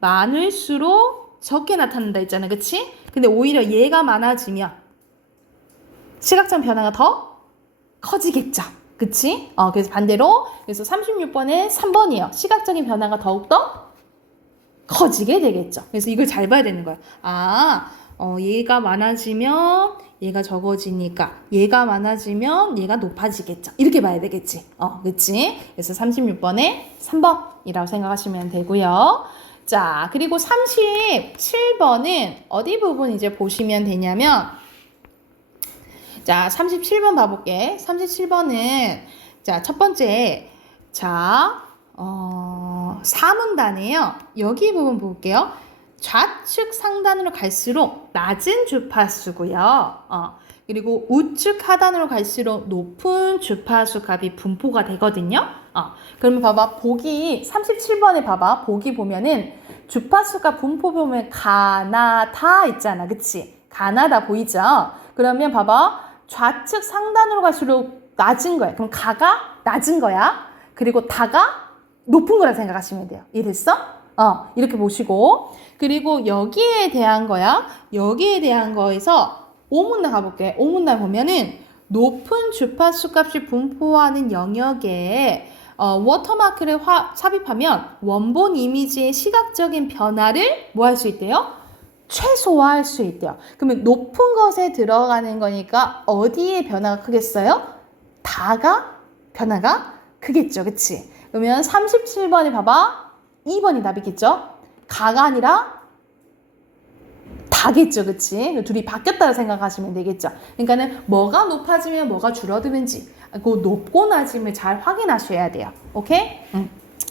많을수록 적게 나타난다 했잖아. 그치? 근데 오히려 얘가 많아지면 시각적 변화가 더 커지겠죠. 그치? 그래서 반대로 그래서 36번에 3번이에요. 시각적인 변화가 더욱더 커지게 되겠죠. 그래서 이걸 잘 봐야 되는 거야. 얘가 많아지면 얘가 적어지니까 얘가 많아지면 얘가 높아지겠죠. 이렇게 봐야 되겠지. 그치? 그래서 36번에 3번이라고 생각하시면 되고요. 자, 그리고 37번은 어디 부분 이제 보시면 되냐면, 자, 37번 봐볼게. 37번은, 자, 첫 번째, 자, 4문단이에요. 여기 부분 볼게요. 좌측 상단으로 갈수록 낮은 주파수고요. 그리고 우측 하단으로 갈수록 높은 주파수 값이 분포가 되거든요. 그러면 봐봐. 보기 37번에 봐봐. 보기 보면은 주파수가 분포 보면 가나다 있잖아. 그치? 가나다 보이죠? 그러면 봐봐. 좌측 상단으로 갈수록 낮은 거야. 그럼 가가 낮은 거야. 그리고 다가 높은 거라 생각하시면 돼요. 이해됐어? 이렇게 보시고. 그리고 여기에 대한 거야. 여기에 대한 거에서 5문단 가볼게. 5문단 보면은 높은 주파수 값이 분포하는 영역에 워터마크를 삽입하면 원본 이미지의 시각적인 변화를 뭐 할 수 있대요? 최소화할 수 있대요. 그러면 높은 것에 들어가는 거니까 어디에 변화가 크겠어요? 다가 변화가 크겠죠. 그치? 그러면 37번에 봐봐. 2번이 답이겠죠? 가가 아니라 다겠죠. 그치? 둘이 바뀌었다고 생각하시면 되겠죠. 그러니까는 뭐가 높아지면 뭐가 줄어드는지 그 높고 낮음을 잘 확인하셔야 돼요. 오케이?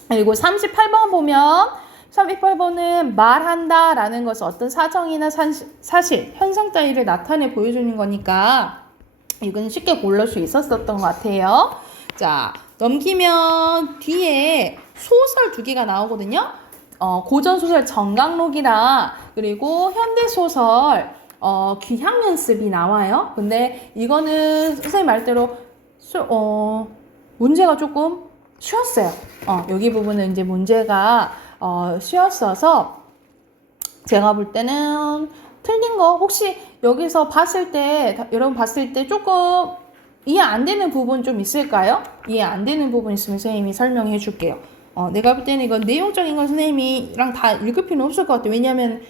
그리고 38번 보면 38번은 말한다 라는 것은 어떤 사정이나 사실, 현상 따위를 나타내 보여주는 거니까 이건 쉽게 고를 수 있었던 것 같아요. 자, 넘기면 뒤에 소설 2개가 나오거든요. 고전소설 정강록이랑 그리고 현대소설 귀향연습이 나와요. 근데 이거는 선생님 말대로 문제가 조금 쉬웠어요. 여기 부분은 이제 문제가 쉬웠어서 제가 볼 때는 틀린 거 혹시 여기서 봤을 때 여러분 봤을 때 조금 이해 안 되는 부분 좀 있을까요? 이해 안 되는 부분 있으면 선생님이 설명해 줄게요. 내가 볼 때는 이건 내용적인 건 선생님이랑 다 읽을 필요는 없을 것 같아요. 왜냐면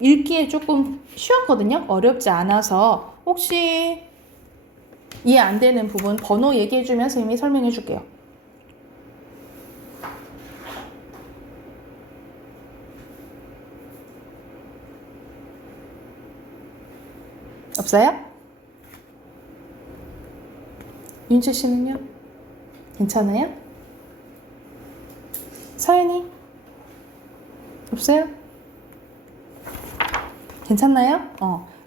읽기에 조금 쉬웠거든요. 어렵지 않아서 혹시 이해 안 되는 부분 번호 얘기해 주면 선생님이 설명해 줄게요. 없어요? 윤채 씨는요? 괜찮아요? 서연이? 없어요? 괜찮나요?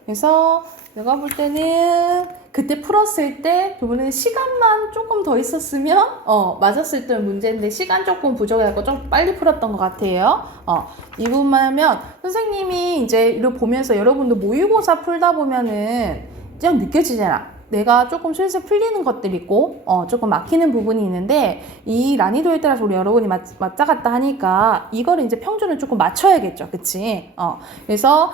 그래서 내가 볼 때는 그때 풀었을 때 부분은 시간만 조금 더 있었으면 맞았을 때 문제인데 시간 조금 부족해서 좀 빨리 풀었던 것 같아요. 이 부분만 하면 선생님이 이제 이걸 보면서 여러분도 모의고사 풀다 보면은 그냥 느껴지잖아. 내가 조금 슬슬 풀리는 것들이 있고 조금 막히는 부분이 있는데 이 난이도에 따라서 우리 여러분이 맞다 갔다 하니까 이거를 이제 평준을 조금 맞춰야겠죠. 그치? 그래서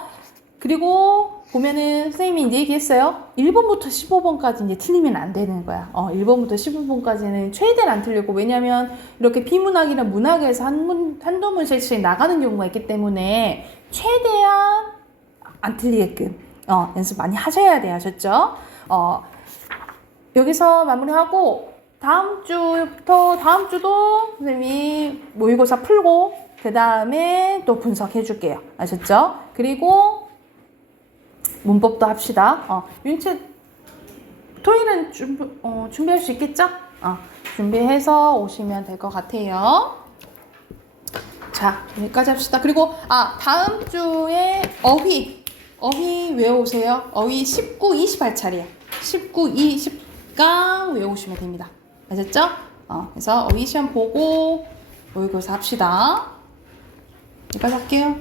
그리고 보면은 선생님이 이제 얘기했어요. 1번부터 15번까지 이제 틀리면 안 되는 거야. 1번부터 15번까지는 최대한 안 틀리고 왜냐면 이렇게 비문학이나 문학에서 한두 문제씩 나가는 경우가 있기 때문에 최대한 안 틀리게끔 연습 많이 하셔야 돼요. 아셨죠? 여기서 마무리하고 다음 주도 선생님이 모의고사 풀고 그 다음에 또 분석해 줄게요. 아셨죠? 그리고 문법도 합시다. 윤채 토요일은 준비할 수 있겠죠? 준비해서 오시면 될 것 같아요. 자, 여기까지 합시다. 그리고 다음 주에 어휘 외워오세요. 어휘 19, 20 할 차례야. 19, 20강 외우시면 됩니다. 아셨죠? 그래서 어휘 시험 보고 모의고사 합시다. 여기까지 할게요.